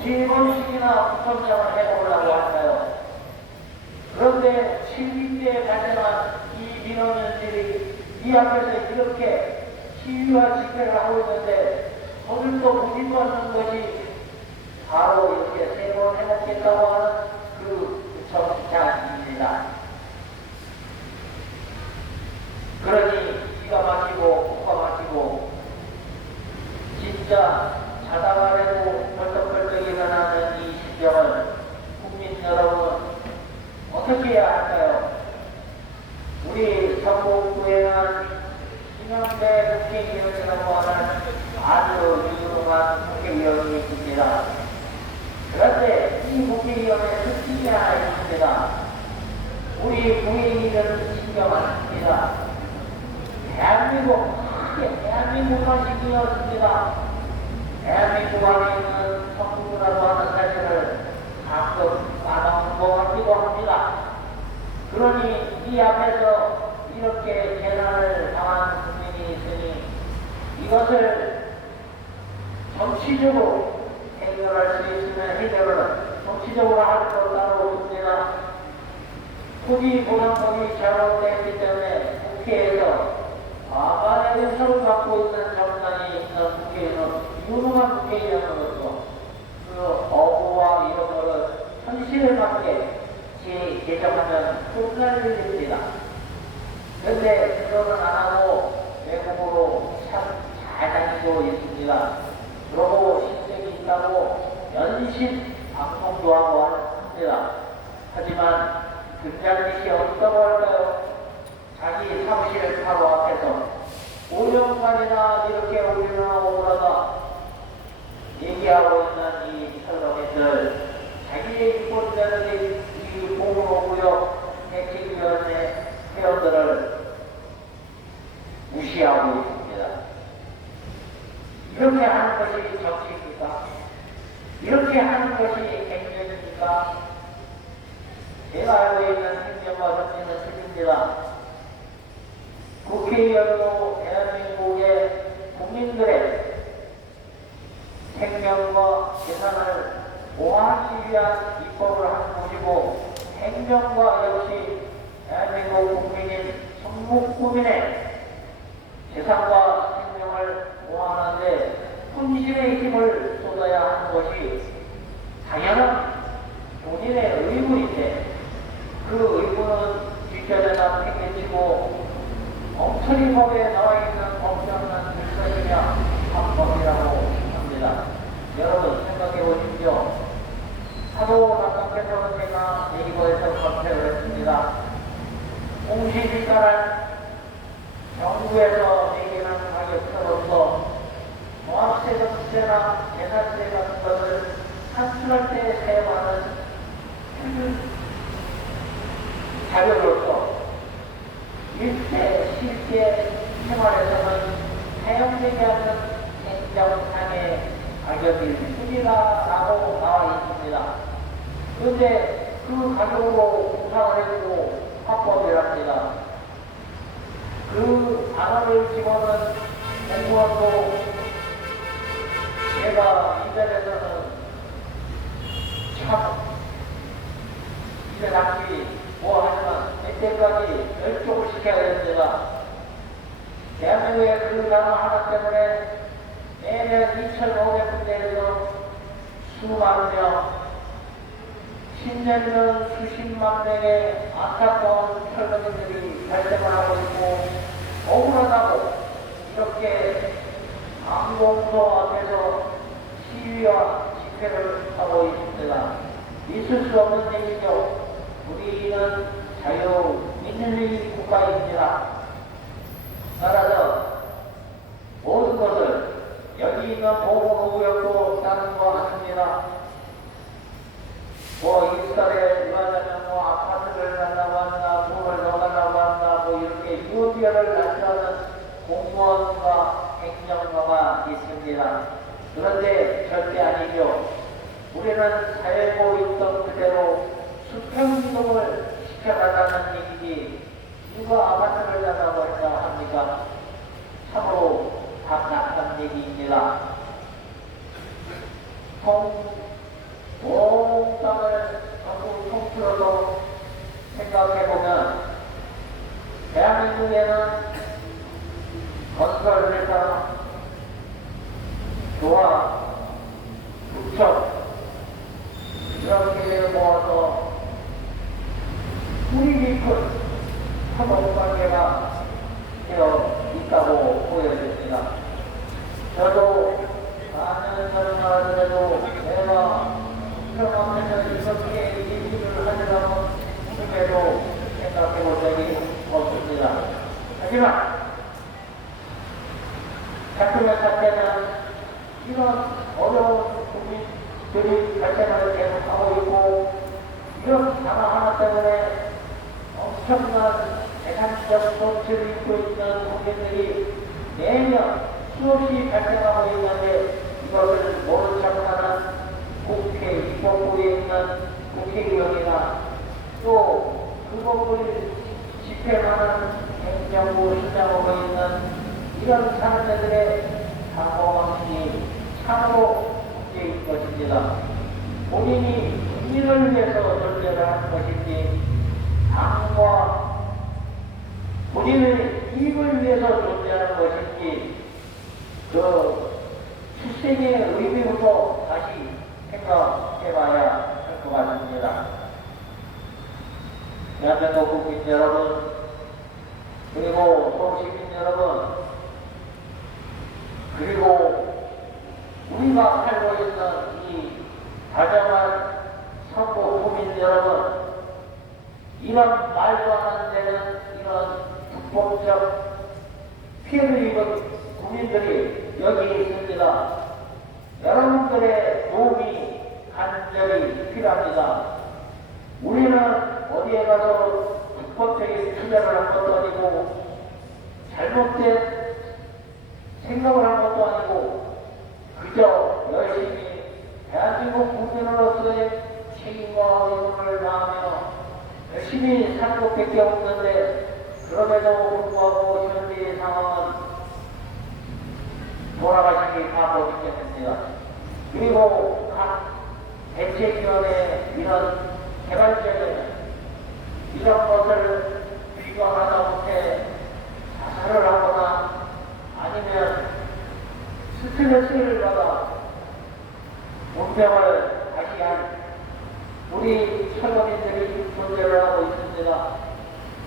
3번씩이나 구청장을 해보려고 할까요? 그런데 7기 때 발생한 이 민원인들이 이 앞에서 이렇게 시위와 집회를 하고 있는데 오늘도 보지도 않는 것이 바로 이렇게 3번 해먹겠다고 하는 그 구청장입니다. 그러니 기가 막히고 코가 막히고 진짜 자다가 해도 벌떡벌떡 일어나는 이 심정을 국민 여러분 어떻게 해야 할까요? 우리 성북구에는 김영배 국회의원이라고 하는 아주 유능한 국회의원이 있습니다. 그런데 이 국회의원의 특징이 하나 있습니다. 우리 국회의원은 신경 안 씁니다. 대한민국만 신경을 씁니다. 대한민국 안에 있는 성북구라고 하는 사실을 가끔 까먹는 것 같기도 합니다. 그러니 이 앞에서 이렇게 재난을 당한 국민이 있으니 이것을 정치적으로 해결할 수 있으면 해결을 정치적으로 할 것 따로 없습니다. 토지 보상법이 잘못되었기 때문에 국회에서 과반의 의사를 갖고 있는 정당이 있는 국회의원은 유능한 국회의원으로서 그 어부와 이런 거를 현실에 맞게 개정하면 끝날 일입니다. 그런데 그거는 안 하고 외국으로 참 잘 다니고 있습니다. 그러고 실력이 있다고 연신 방송도 하고 합니다. 하지만 등장짓이 어떻다고 할까요? 자기 사무실 바로 앞에서 5년간이나 이렇게 올리나 오라다 얘기하고 있는 이 철렁이들 자기의 유권자들이 이 공로구역 대책위원회 회원들을 무시하고 있습니다. 이렇게 하는 것이 정치입니까? 이렇게 하는 것이 행정입니까? 제가 알고 있는 행정과 정치는 틀립니다. 국회의원도 대한민국의 국민들의 생명과 재산을 보호하기 위한 입법을 하는 곳이고 행정과 역시 대한민국 국민인 성북구민의 재산과 생명을 보호하는데 혼신의 힘을 쏟아야 하는 것이 당연한 본인의 의무인데 그 의무는 뒷전에다 팽개치고 엉터리 법에 나와 있는 법정은 질서이냐 합법이라고 합니다. 여러분 생각해 보십시오. 하도 답답해서 제가 네이버에서 검색을 했습니다. 공시지가란 정부에서 매기는 가격표로서 종합세금세나 재산세 같은 것을 산출할 때 사용하는 표준 자료로서 실제 생활에서는 사용되지 않는 행정상의 가격일 뿐이라고 나와 있습니다. 그런데 그 가격으로 구상을 해주고 합법이랍니다. 그 단어를 집어넣은 공무원도 제가 인터넷에서는 참 이제 당시 뭐 하지만 이때까지 멸종을 시켜야 됩니다. 대한민국의 그 단어 하나 때문에 매년 2,500군데에서 수만 명, 10년이면 수십만 명의 안타까운 철거민들이 발생을 하고 있고, 억울하다고 이렇게 항공소 앞에서 시위와 집회를 하고 있습니다. 있을 수 없는 얘기죠. 우리는 자유민주주의 국가입니다. 따라서 모든 것을 여기 있는 보건의혹도 다른 거 아닙니다. 뭐 일살에 일하자면 뭐 아파트를 달라고 한다, 돈을 더 달라고 한다, 뭐 이렇게 유비를 난다는 공무원과 행정가가 있습니다. 그런데 절대 아니죠. 우리는 살고 있던 그대로 수평이동을 시켜달라는 얘기지 누가 아파트를 달라고 했다 합니까? 참으로 답답한 얘기입니다. 온 땅을 전부 통틀어서 생각해보면 대한민국에는 건설회사, 조합, 부처 이렇게 모아서 뿌리 깊은 협업관계가 되어 있다고 보여집니다. 저도 4년 전에도 내가 평화에서 이렇게 일을 하려고 꿈에도 생각해 본 적이 없습니다. 하지만 작품의 사태는 이런 어려운 국민들이 발생을 계속하고 있고 이런 상황 하나 때문에 엄청난 대상적 손실을 입고 있는 국민들이 매년 수없이 발생하고 있는데 이것을 모른 척하는 국회 입법부에 있는 국회의원이나 또 그것을 집행하는 행정부 수장으로 있는 이런 사람들의 사고방식이 참으로 문제인 것입니다. 본인이 국민을 위해서 존재를 하는 것인지 당과 본인의 이익을 위해서 존재하는 것인지 그 출생의 의미부터 다시 생각해봐야 할 것 같습니다. 대한민국 국민 여러분 그리고 서울시민 여러분 그리고 우리가 살고 있는 이 다정한 선거 국민 여러분 이런 말도 안 되는 이런 불법적 피해를 입은 국민들이 여기 있습니다. 여러분들의 도움이 간절히 필요합니다. 우리는 어디에 가서 불법적인 투자를 한 것도 아니고 잘못된 생각을 한 것도 아니고 그저 열심히 대한민국 국민으로서의 책임과 의무를 다하며 열심히 사는 것밖에 없는데 그럼에도 불구하고 현재의 상황은 돌아가시기 바라고 싶겠습니다. 그리고 각 대책위원회 이런 개발적인 이런 것을 비관하다 못해 자살을 하거나 아니면 스트레스를 받아 운명을 다시 한 우리 철거민들이 존재를 하고 있습니다.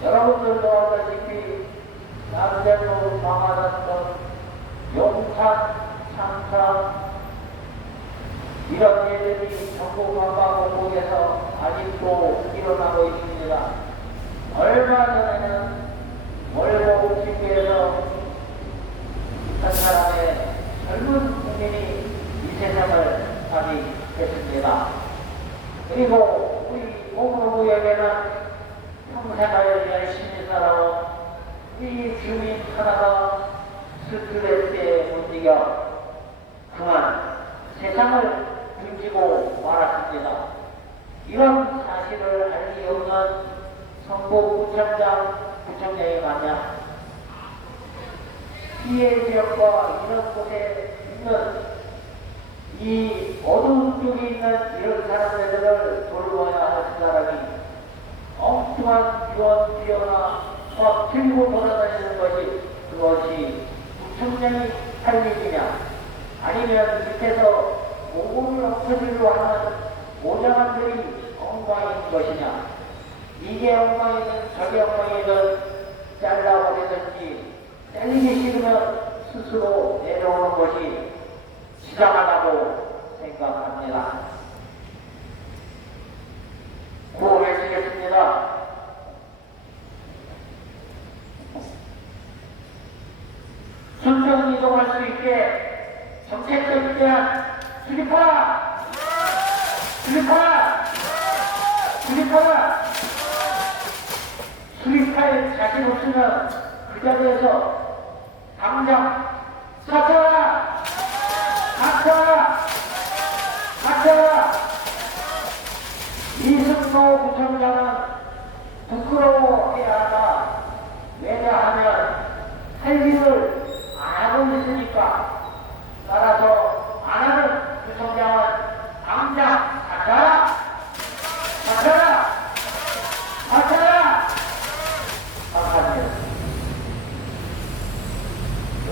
여러분들도 알다시피 남대로 망하던 용산, 창사 이런 일들이 전국 관광공국에서 아직도 일어나고 있습니다. 얼마 전에는 월곡 지구에서 한 사람의 젊은 국민이 이 세상을 맞이했습니다. 그리고 우리 오구구역에는 평생을 열심히 살아온 우리 주민 하나가 스트레스에 움직여 그만 세상을 등지고 말았습니다. 이런 사실을 알 리 없는 성북구청장, 구청장이 마냥 피해 지역과 이런 곳에 있는 이 어두운 쪽에 있는 이런 사람들을 돌봐야 할 사람이 엉뚱한 유언, 비어나 막 들고 돌아다니는 것이 그것이 구청장이 할 일이냐 아니면 밑에서 오금을 엎어지려 하는 오장한들이 엉망인 것이냐? 이게 엉망이든 저게 엉망이든 잘라버리든지 잘리기 싫으면 스스로 내려오는 것이 지당하다고 생각합니다. 구호 외치겠습니다. 순평 이동할 수 있게 정책적에 대한 수립하라! 수립하라! 수립하라! 수립할 자신 없으면 그 자리에서 당장 사퇴하라! 사퇴하라! 사퇴하라! 이승노 부총장은 부끄러워해야 하다. 왜냐하면 할 일을 안 하고 있으니까. 따라서 안 하는 부총장은 당장 사퇴하라! 사퇴하라! 사퇴하라! 감사합니다. 네.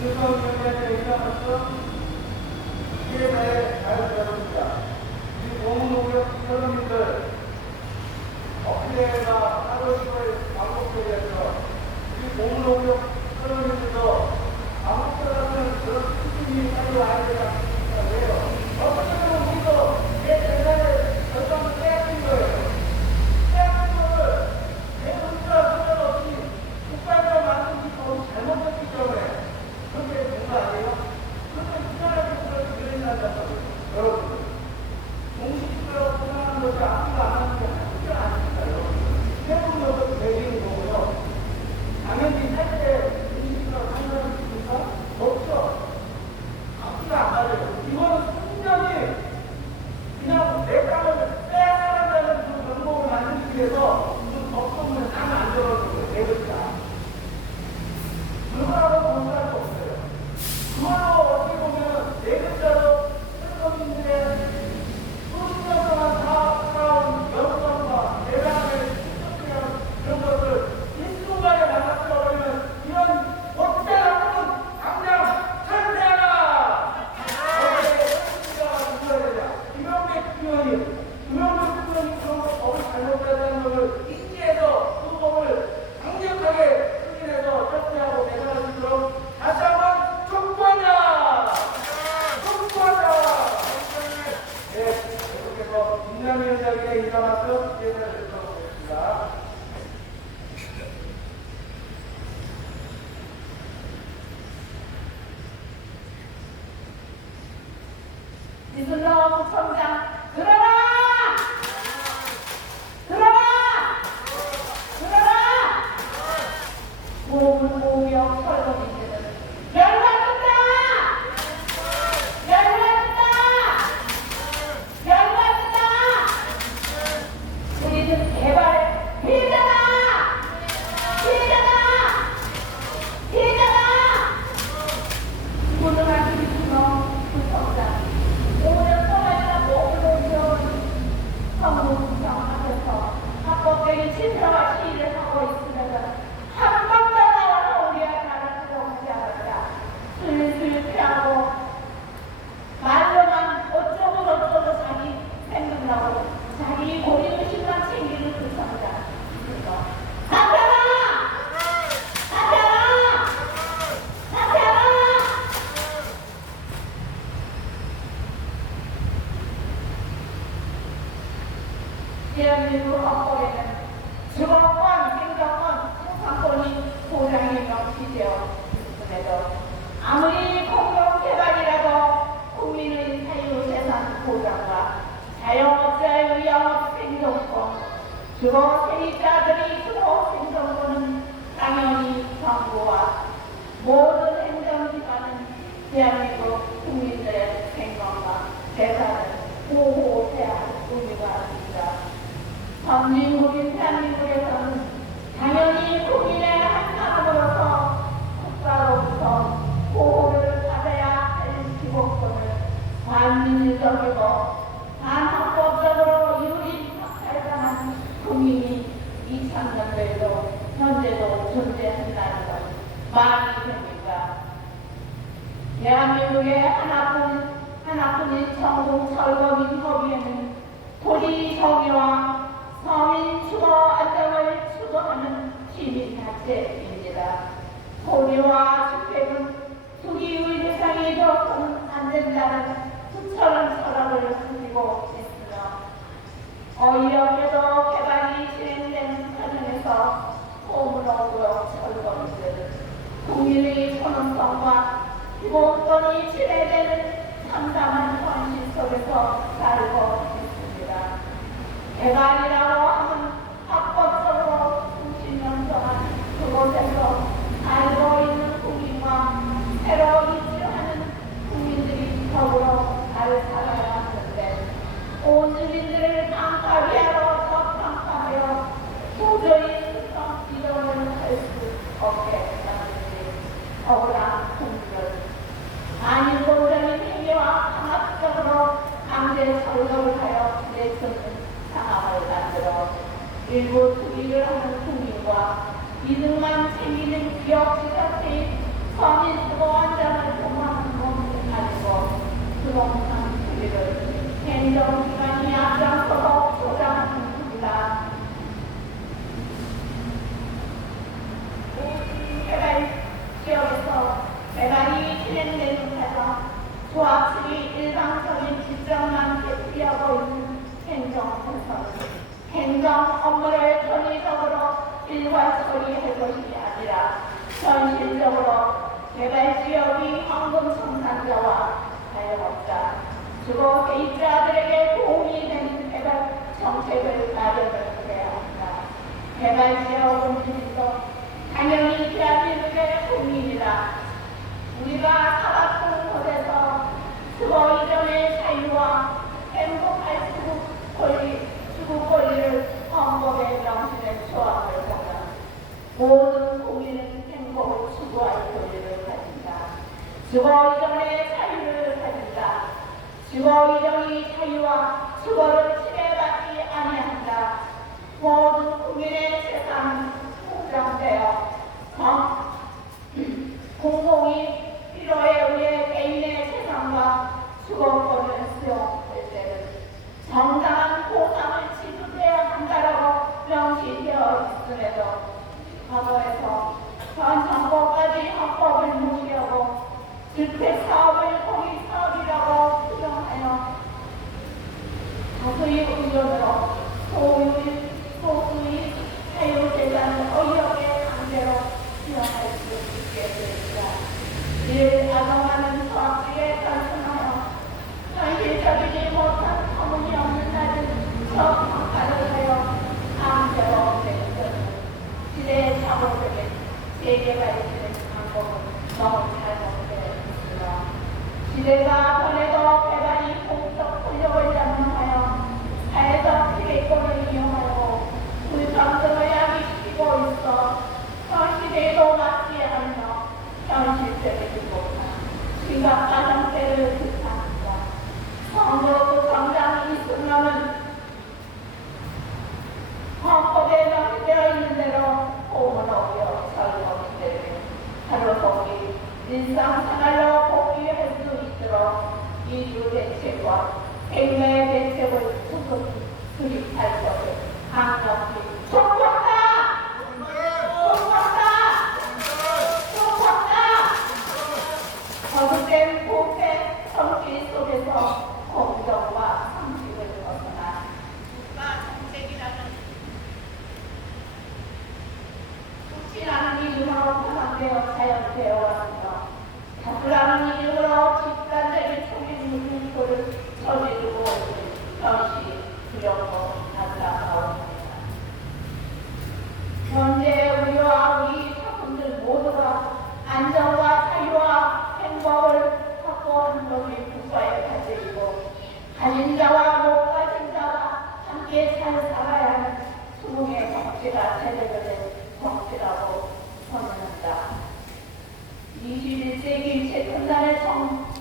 윤석열 위원장의 의견으로서 이해에 잘 들었습니다. 이 노무노력 서민들 어필회가 하루 종일 반복되면서 이 노무노력 서민들도 아무것도 같은 그런 수준이 빨리 와야 되지 않습니까? 왜요? 어떻게 보면 우리도 내 재산을 절반을 빼앗긴 거예요. 빼앗긴 거를 내 의지와 소견 없이 국가에서 만든 이 법이 잘못됐기 때문에 그렇게 된 거 아니에요? 그렇게 이상하게 그걸 들여낸다는 거예요. 여러분들. 공식적으로 포장하는 것이 앞뒤가 안 하는 게 한게 아닙니다, 여러분. 세금 것도 되는 거고요. 당연히 살 때 공식적으로 판단을 줍니까? 없죠. 앞뒤가 안 맞아요. 이거는 순전히 그냥 내 땅을 빼앗아간다는 그 명목을 만들기 위해서 무슨 법조문을 딱 만들어준 거예요. 내 글자. 그거라고 공부할 수 없어요. 그걸로 어떻게 보면 내 글자로 세금인들의 수십 년 동안 살아온 열성과 대단함을 축적해온 그런 것을 일순간에 만나버리면 이런 못된 학문은 당장 철폐하라! 어떻게 누가 되냐? 김영배 국회의원이 그런 법을 잘못했다는 것을 인지해서 그 법을 강력하게 추진해서 철폐하고 배상할 수 있도록 다시 한번 촉구하자! 촉구하자! 네, 계속해서 김남희 위원장의 인사 말씀 기대해 주도록 하겠습니다. 이순노 부총장 들어라! 들어라! 들어라! 보물보명 철거민들은 열받는다! 열받는다! 열받는다! 우리는 개발 피해자다! 피해자다! 피해자다! 무능한 이순노 부총장 5년 동안이나 몸으로 지어온 성무부정하면서 합법적인 진정한 시위를 하고 있으면서 한 번도 나와서 우리와 나를 들어오지 않았다. 슬슬 피하고 말로만 어쩌고 자기 생각나고 자기 고리의식만 챙기는 그 성장. 나타나! 나타나! 나타나! 대한민국 헌법에는 주거권, 생존권, 생산권이 보장이 명시되어 있음에도 아무리 공동개발이라도 국민의 자유재산 보장과 자영업자의 영업 생존권, 주거 세입자들의 주거 생존권은 당연히 정부와 모든 행정기관은 대한민국 국민들의 생명과 재산을 보호해야 할 의무가 있습니다. 선진국인 대한민국에서는 당연히 국민의 한 사람으로서 국가로부터 보호를 받아야 할 기본권을 반민주적이고 반헌법적으로 이루어진 발달한 국민이 2000년도에도 현재도 존재한다는 것 말이 됩니까? 대한민국의 하나뿐인 전국 철거민 협의회는 도시 정의와 서민 주거 안정을 추구하는 시민단체입니다. 도리와 주택은 투기의 대상이 되어서는 안 된다는 투철한 철학을 가지고 있으며 어이없게도 개발이 진행되는 과정에서 호물호구역 철거민들은 국민의 선언성과 기본권이 침해되는 상담한 현실 속에서 살고 있습니다. 개발이라고 하면 합법적으로 수십 년 동안 그곳에서 살고 있는 국민과 새로 이주하는 국민들이 더불어 잘 살아야 하는데 온 주민들을 방파비하러 적방파하여 도저히 수성 이동을 할 수 없게 만드는 억울한 국민들 안일본적인 행위와 강압적으로 강제 철거를 하여 내쫓는 상황을 만들어 일부 투기를 하는 국민과 이득만 챙기는 기업지자체의 서민 주거 안정을 도모하는 것이 아니고 부동산 투기를 행정기관이 앞장서서 조장하는 겁니다. 개발 지역에서 개발이 진행되는 과정, 조합실이 일방적인 지정만 대피하고 있는 행정부서는 행정 업무를 전위적으로 일괄 처리할 것이 아니라 현실적으로 개발지역의 황금 생산자와 자영업자, 주거 세입자들에게 도움이 되는 개발 정책을 마련을 해야 합니다. 개발지역은 주민도 당연히 대한민국의 국민이다. 우리가 살았던 곳에서 주거 이전의 자유와 행복할 수급 권리를 헌법에 명시된 조항을 보면 모든 국민은 행복을 추구할 권리를 가진다. 주거 이전의 자유를 가진다. 주거 이전의 자유와 주거를 침해받지 아니한다. 모든 국민의 재산은 보장되어 공공이 필요에 의해 개인의 재산과 주거권을 수용할 때는 정당한 보상을 지급해야 한다라고 명시되어 있음에도 과거에서 현 정부까지 헌법을 무시하고 주택사업을 공익사업이라고 규정하여 다수의 의견으로 소수의 자유재산을 어이없게 강제로 수용할 수 있게 됩니다. 이를 악용하는 조합직에 단순하여 현실적이지 못한 터무니없는 낮은 적평가를 하여 강제로 내는 시대의 자본적인 세계발전의 방법은 너무 잘못되어 있으며 시대가 변해도 개발이 공적 권력을 장악하여 사회적 기회권을 이용하고 불평등을 야기시키고 있어 현실에도 맞지 않으며 현실적이지 못한 심각한 형태를 뜻합니다. 선거구 정당이 있으면 헌법에 명시되어 있는 대로 호문어기역 철거민들을 하루 동일 일상생활로 복귀할 수 있도록 이주 대책과 생명의 대책을 수립할 것을 강력히 촉구한다! 거듭된 부패 정치 속에서 공정과 상식을 벗어나 국가 정책이라는 국치라는 이름으로 포함되어 자연되어 왔으며 자주라는 이름으로 집단적인 총리 문서를 저지르고 있는 현실 두렵고 안타까웠습니다. 현재 우리와 우리 자손들 모두가 안정과 자유와 행복을 확보하는 것이 국가의 과제이고 가진 자와 못 가진 자와 함께 잘 살아야 하는 수능의 정치가 제대로 된 정치라고 선언한다. 21세기 재선단의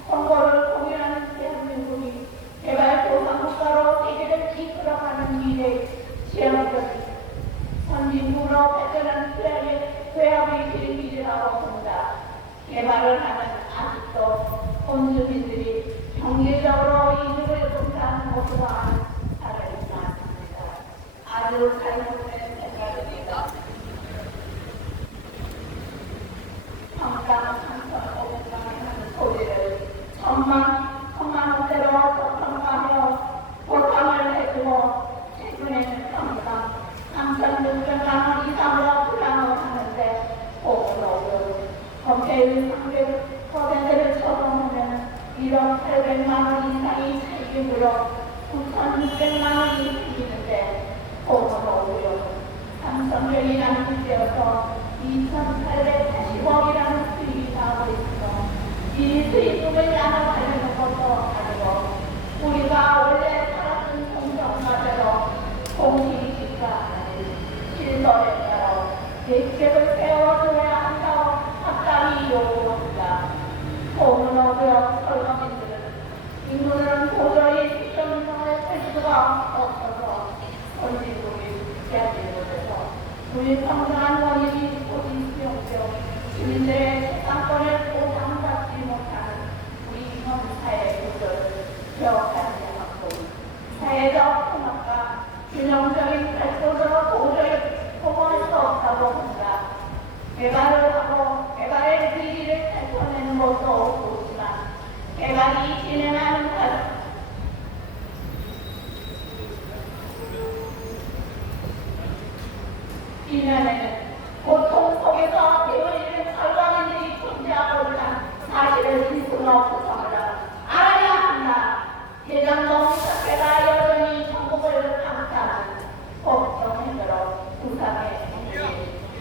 선거를 공유하는 대한민국이 개발도상국가로 세계를 이끌어가는 미래의 지향적인 선진국으로 발전하는 퇴합의 길이라고 본다. 개발을 하면 아직도 것도 온 주민들이 경제적으로 이득을 본다는 것으로 살아있지 않습니다. 아주 잘못된 생각입니다. 평당 3,500만에 하는 소리를 천만 원대로 평가하며 보상을 해주고 최근에는 평당 3,600만 원 이상으로 부담을 하는데 보고로 검찰의 300%를 쳐다보면 1억 800만 원 이상이 책임으로 9,600만 원이 생기는데 보고로 3,000명이라는 문제여서 2,880억이라는 수익이 나오고 있어 이 수익금을 나눠가려는 것도 아니고 우리가 원래 살았던 공정마저로 공식이니까 아닌 실선에 따라 계획을 세워줘야 한다고 합당히 요구합니다. 소문어구역 설거민들은 인문은 도저히 실전성을 할 수가 없어서 선진국이 제한된 곳에서 불평등한 원인이 소진 수용되어 시민들의 책상권을 보장받지 못하는 우리 현 사회 구조를 개혁하는 약속, 사회적 통합과 균형적인 발전으로 도저히 통할 수 없다고 봅니다. 개발을 하고 개발의 비리를 펼쳐내는 것도 좋지만 개발이 진행하는 과정 이면에는 고통 속에서 배우이는 설광인들이 존재하고 있다는 사실을 인수로 구성을 알아야 한다. 대장동 사태가 여전히 전국을 강타하는 법정 행위로 부상의 문제.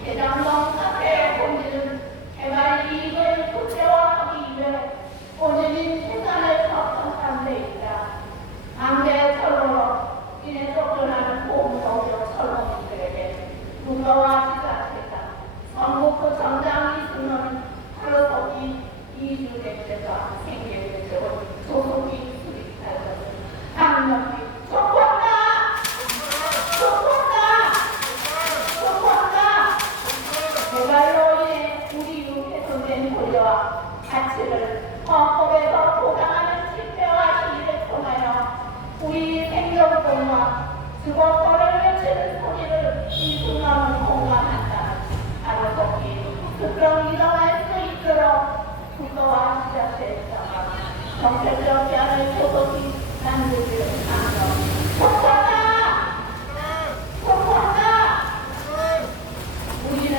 대장동 사태의 본질은 개발 이익을 구체화하기 위해 본인인 생산을 협상한 데 있다. 강제 철로로 인해 쫓겨나는 보험소득 철로민들에게 국가와 지자체가 전국구 정장 이수는 하루속히 이주대체가 생계대체로 소속이 수립할 것을 강력히 촉구한다! 촉구한다! 촉구한다! 개발로 인해 우리 훼손된 권리와 가치를 헌법에서 보장하는 집회와 시위를 통하여 우리 생존권과 주거권을 외치는 소리를 이 순간은 공감한다. 하루속히 특정 일어날 수 있도록 국가와 지자체에다가 정책적 제안을 소속히 만들기를 강력 촉구한다! 촉구한다! 우리는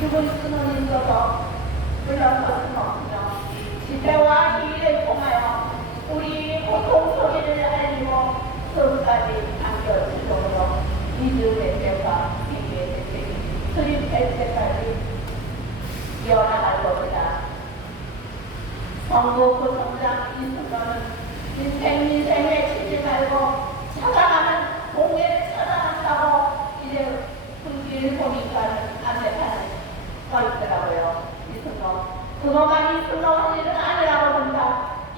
죽을 수는 있어도 물러설 수는 없으며 집회와 시위를 통하여 우리 고통 소리를 알리고 끝까지 안겨주도록 이주대책과 생계대책이 수립될 때까지 이어나갈 겁니다. 성북구 성장 이순간은 인생 외치지 말고 찾아가는 공예를 찾아간다고 이제 불길 보니까는 안내판에 써 있더라고요. 이순간 그것만이 순간 일은 아니라고 본다.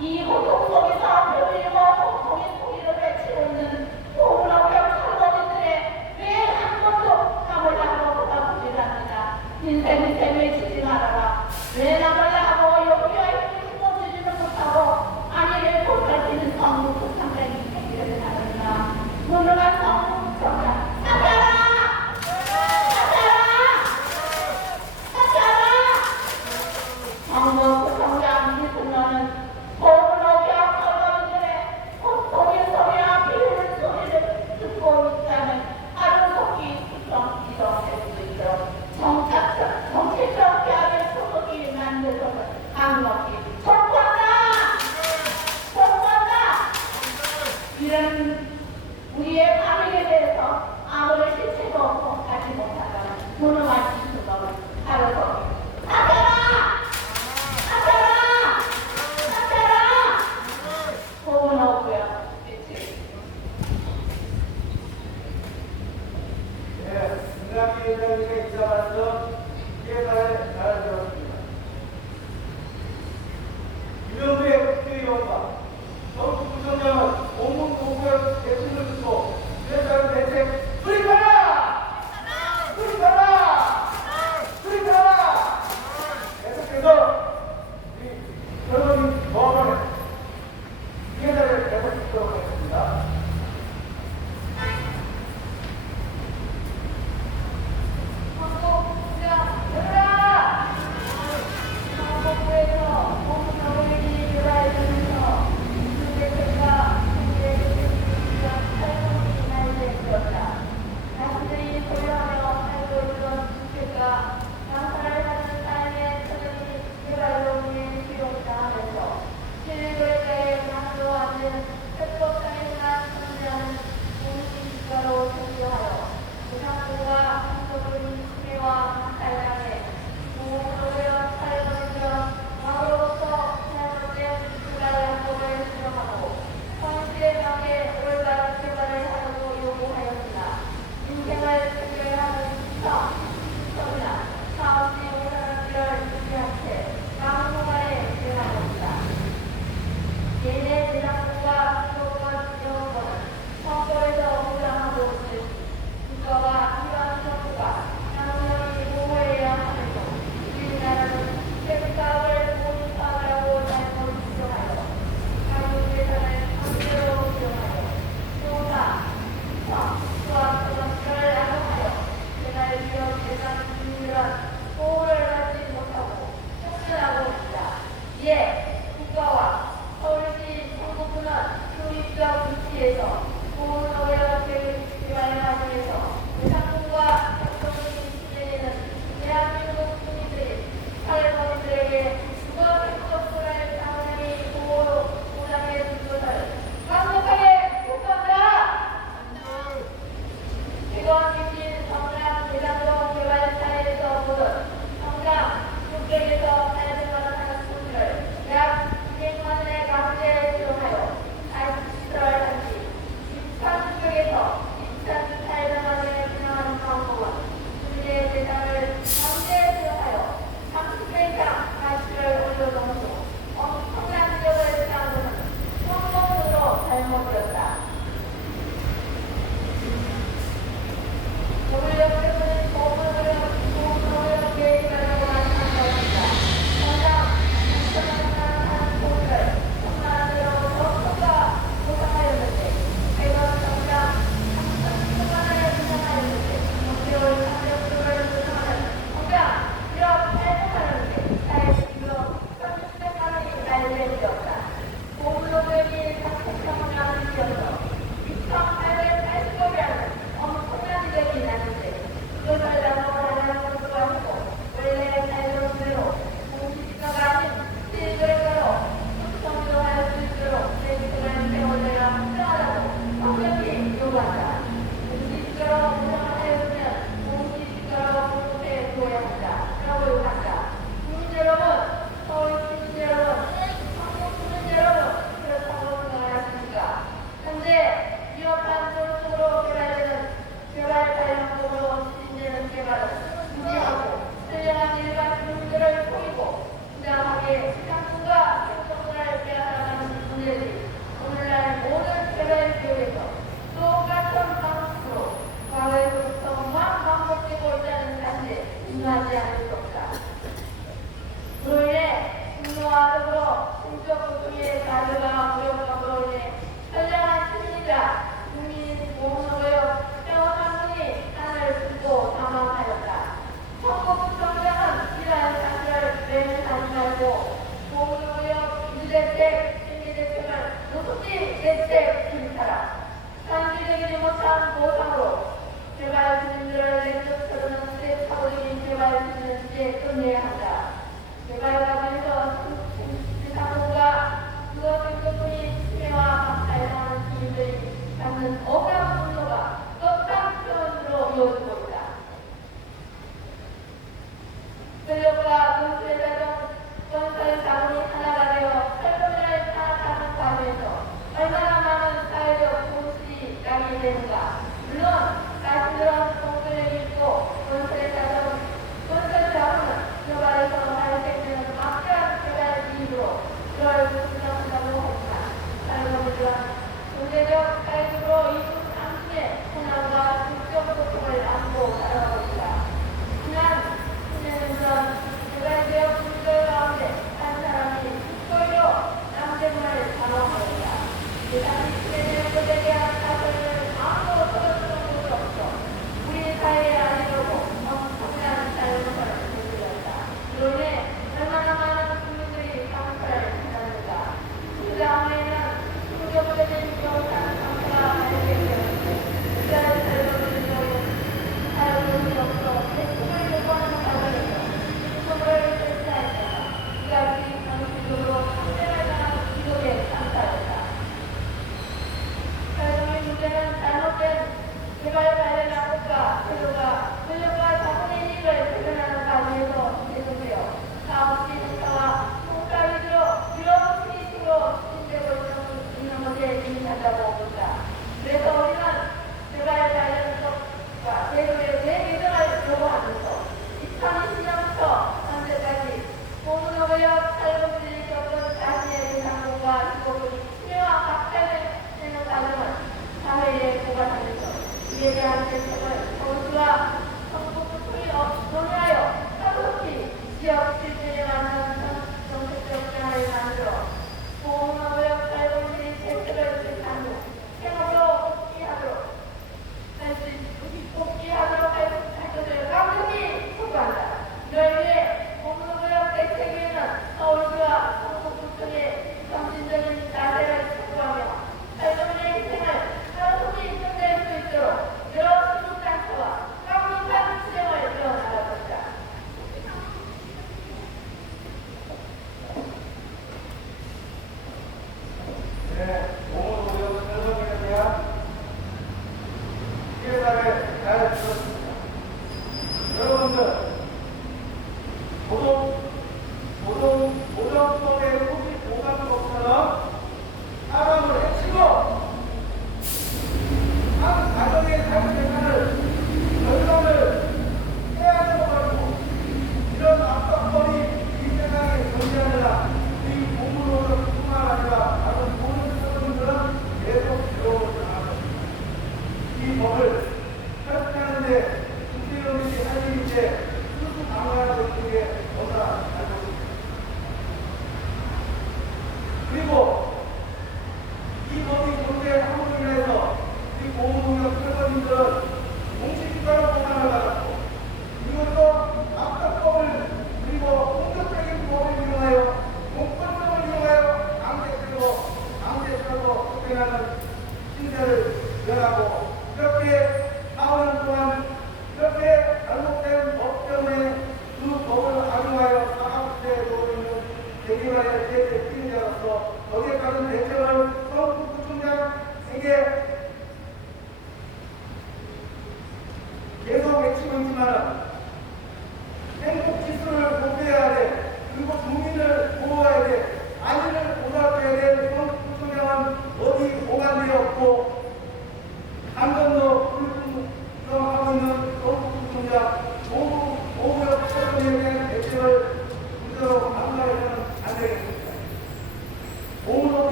이 고통 속에서 배우고 고통의 소리를 외치는 소문어구역 할머니들의 왜 한 번도 나몰라고 보다보질 않느냐. 인생 외치지 말아라. 왜 나몰라고 여기와 힘을 심어주지는 못하고 아니를 보살피는 성북구 상장이 생기를 하느냐. 무능한 성북구 상장 닦아라! 성북구 상장 이순간은 소문어구역 할머니들의 고통의 소리와 비우는 소리를 듣고 있다는 하루속히 구성 이동할 수 있도록 정책적 대안을 소속이 만들어서 강력히 촉구한다! 촉구한다! 이런 우리의 방역에 대해서 아무리 실체도 없고 하지 못하다는 무능한 이수법을 하루속히 소문어구역 대책. 김남기 회장님의 인사 말씀 예산에 잘 들었습니다. 유명부의 국회의원과 전국구청장은 공문 공구역 대책을 듣고 예산 대책 수립하라! 수립하라! 수립하라! 계속해서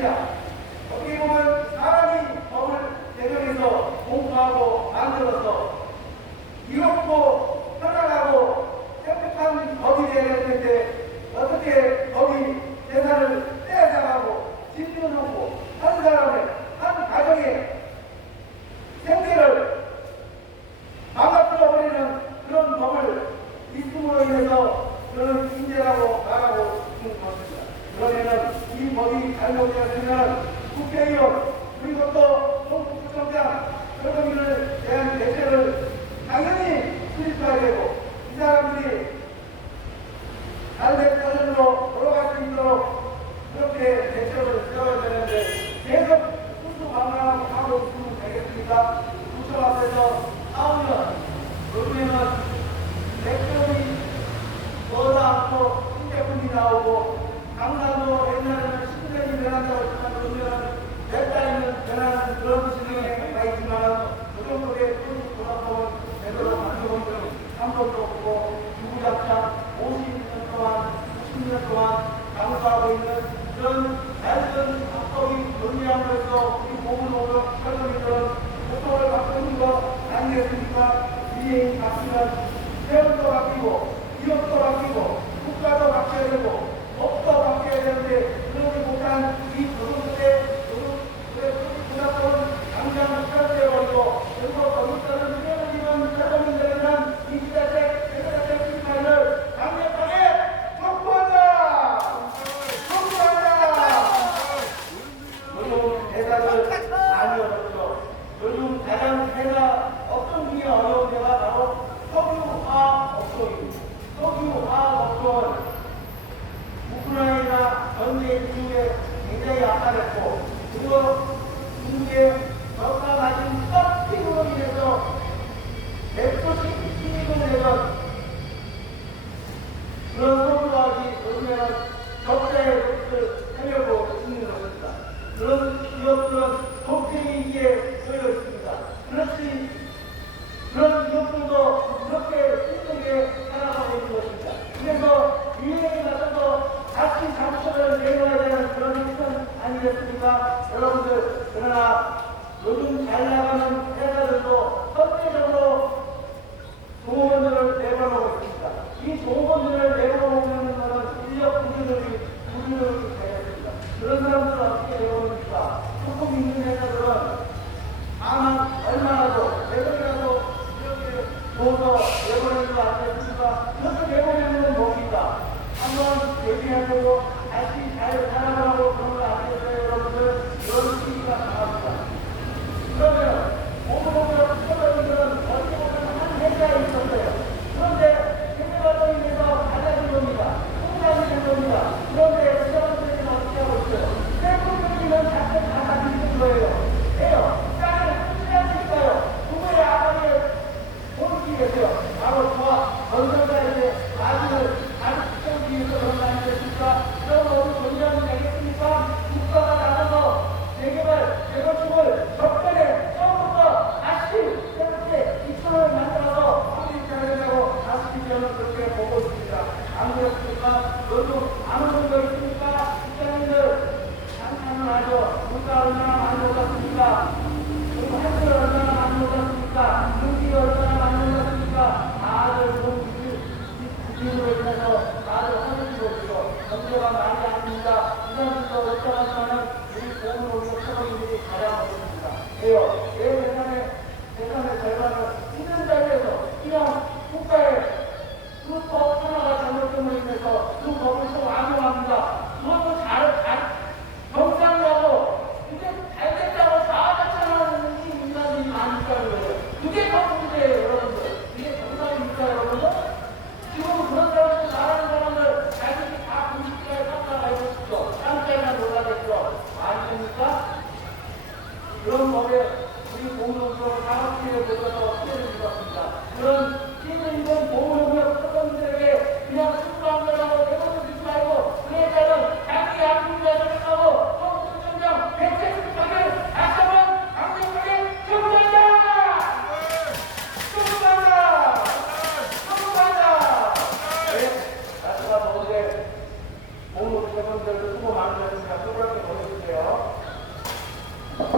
문제입니다. 어떻게 보면 사람이 법을 제정해서 공부하고 만들어서 이롭고 편안하고 행복한 법이 되어야 되는데 어떻게 법이 재산을 떼어나가고 짓누르고 한 사람의 한 가정의 생계를 망가뜨려버리는 그런 법을 있음으로 인해서 저는 인재라고 말하고 있는 것입니다. 그러면은 이 법이 잘못되었으면 국회의원 그리고 또 총국장장 그런 대한 대책을 당연히 수립해야 되고 이 사람들이 잘된 사전으로 돌아갈 수 있도록 그렇게 대책을 세워야 되는데 계속 순수방랑하고 있으면 되겠습니까? 국정 앞에서 싸우면 요즘에는 백점이 너도 않고 신제품이 나오고 강남도 옛날에는 10년이 변한다고 했지만 요즘에는 몇 달이면 변하는 그런 시대가 있지만 그 정도의 큰 돌아보면 제대로 만들어본 적은 한 번도 없고 주구장창 50년 동안 60년 동안 강조하고 있는 그런 낡은 합법이 논의함으로써 우리 보건복지 설명이처럼 고통을 받고 있는 거 아니겠습니까? 유행이 바뀌면 세월도 바뀌고 기업도 바뀌고 국가도 바뀌어야 되고 법도 바뀌어야 되는데 그러지 못한 이 노동부대 부담은 당장 철폐해버리고 그리고 거기서는 수행을 철거민들에는 이 시대적 세대적 실패를 강력하게 촉구한다! 촉구한다! 요즘 대사를 많이 어렵죠. 요즘 가장 대사 업종 중에 어려운 데가 바로 석유화학 업종입니다. 석유화학 업종은 우크라이나 전쟁 이후에 굉장히 악화됐고 그리고 중국의 저가 가진 서핑으로 인해서 백조씩 수익을 내던 그런 석유화학이 요즘에는 적자의 것을 하려고 있는 것입니다. 그런 기업들은 도태위기에 놓여 있습니다. 그렇지 그런 기업들도 그렇게 힘들게 살아가고 있는 것입니다. 그래서 유행에 맞춰서 같이 장소를 내놓아야 되는 그런 행선 아니겠습니까? 여러분들, 그러나 요즘 잘 나가는 회사들도 선제적으로 종업원들을 내보내고 있습니다. 이 종업원들을 내보내는 것은 인력 구조조정이 되겠습니다. 그런 사람들은 어떻게 내보냅니까? 조금 있는 회사들은 얼마라도, 내보내라도 이렇게 줘서 내보내는 거 아니겠습니까? 그렇게 내보내는 건 뭡니까? 한번 대비하고 다시 잘 살아가고 그런 거 아니겠어요, 여러분들? 이런 시기가 강합니다. 그러면 보건복지가 특별한 어떻게 보면 한 회사에 있었어요. 그런데 세계화로 인해서 달라진 겁니다. 통장이 된 겁니다. 그런데 지자체들은 어떻게 하고 있어요? 세금들이면 자꾸 다 가지는 거예요. 왜요? 땅을 훔치니까요. 누구의 아버지를 모르기 위해서요. 바로 저와 건설가에게 아들을 가르치기 위해서 그런 거 아니겠습니까? 그럼 어디 권장이 되겠습니까? 국가가 나서서 재개발, 재건축을 적절히 처음부터 다시 새롭게 기초를 만들어서 확립해야 된다고 다스피디언은 그렇게 보고 있습니다. 안 그렇습니까? 요즘 아무 정도 있습니까? 직장인들 한탄을 하죠. 물가 얼마나 많이 올랐습니까? 그리고 햇살 얼마나 많이 올랐습니까? 등기 얼마나 많이 올랐습니까? 다들 구비로 인해서 다들 허리지고 있고 경제가 많이 안 됩니다. 이사들도 걱정하지만은 우리 보험으로 사람들이 가량 어렵습니다. 왜요? 내 재산의 절반을 있는 자리에서 그냥 국가의 그 법 하나가 잘못됨으로 인해서 그 법을 또 악용합니다. 그것도 정상이라고 그게 잘 됐다고 자아자찬하는 인간들이 많다는 거예요. 그게 더 문제예요, 여러분들. 이게 정상입니까, 여러분들? 지금 그런 사람들, 말하는 사람들, 자기들이 다 분식기에 깜짝 알고 싶죠. 깜짝이나 놀라겠죠. 아닙니까? 그런 법에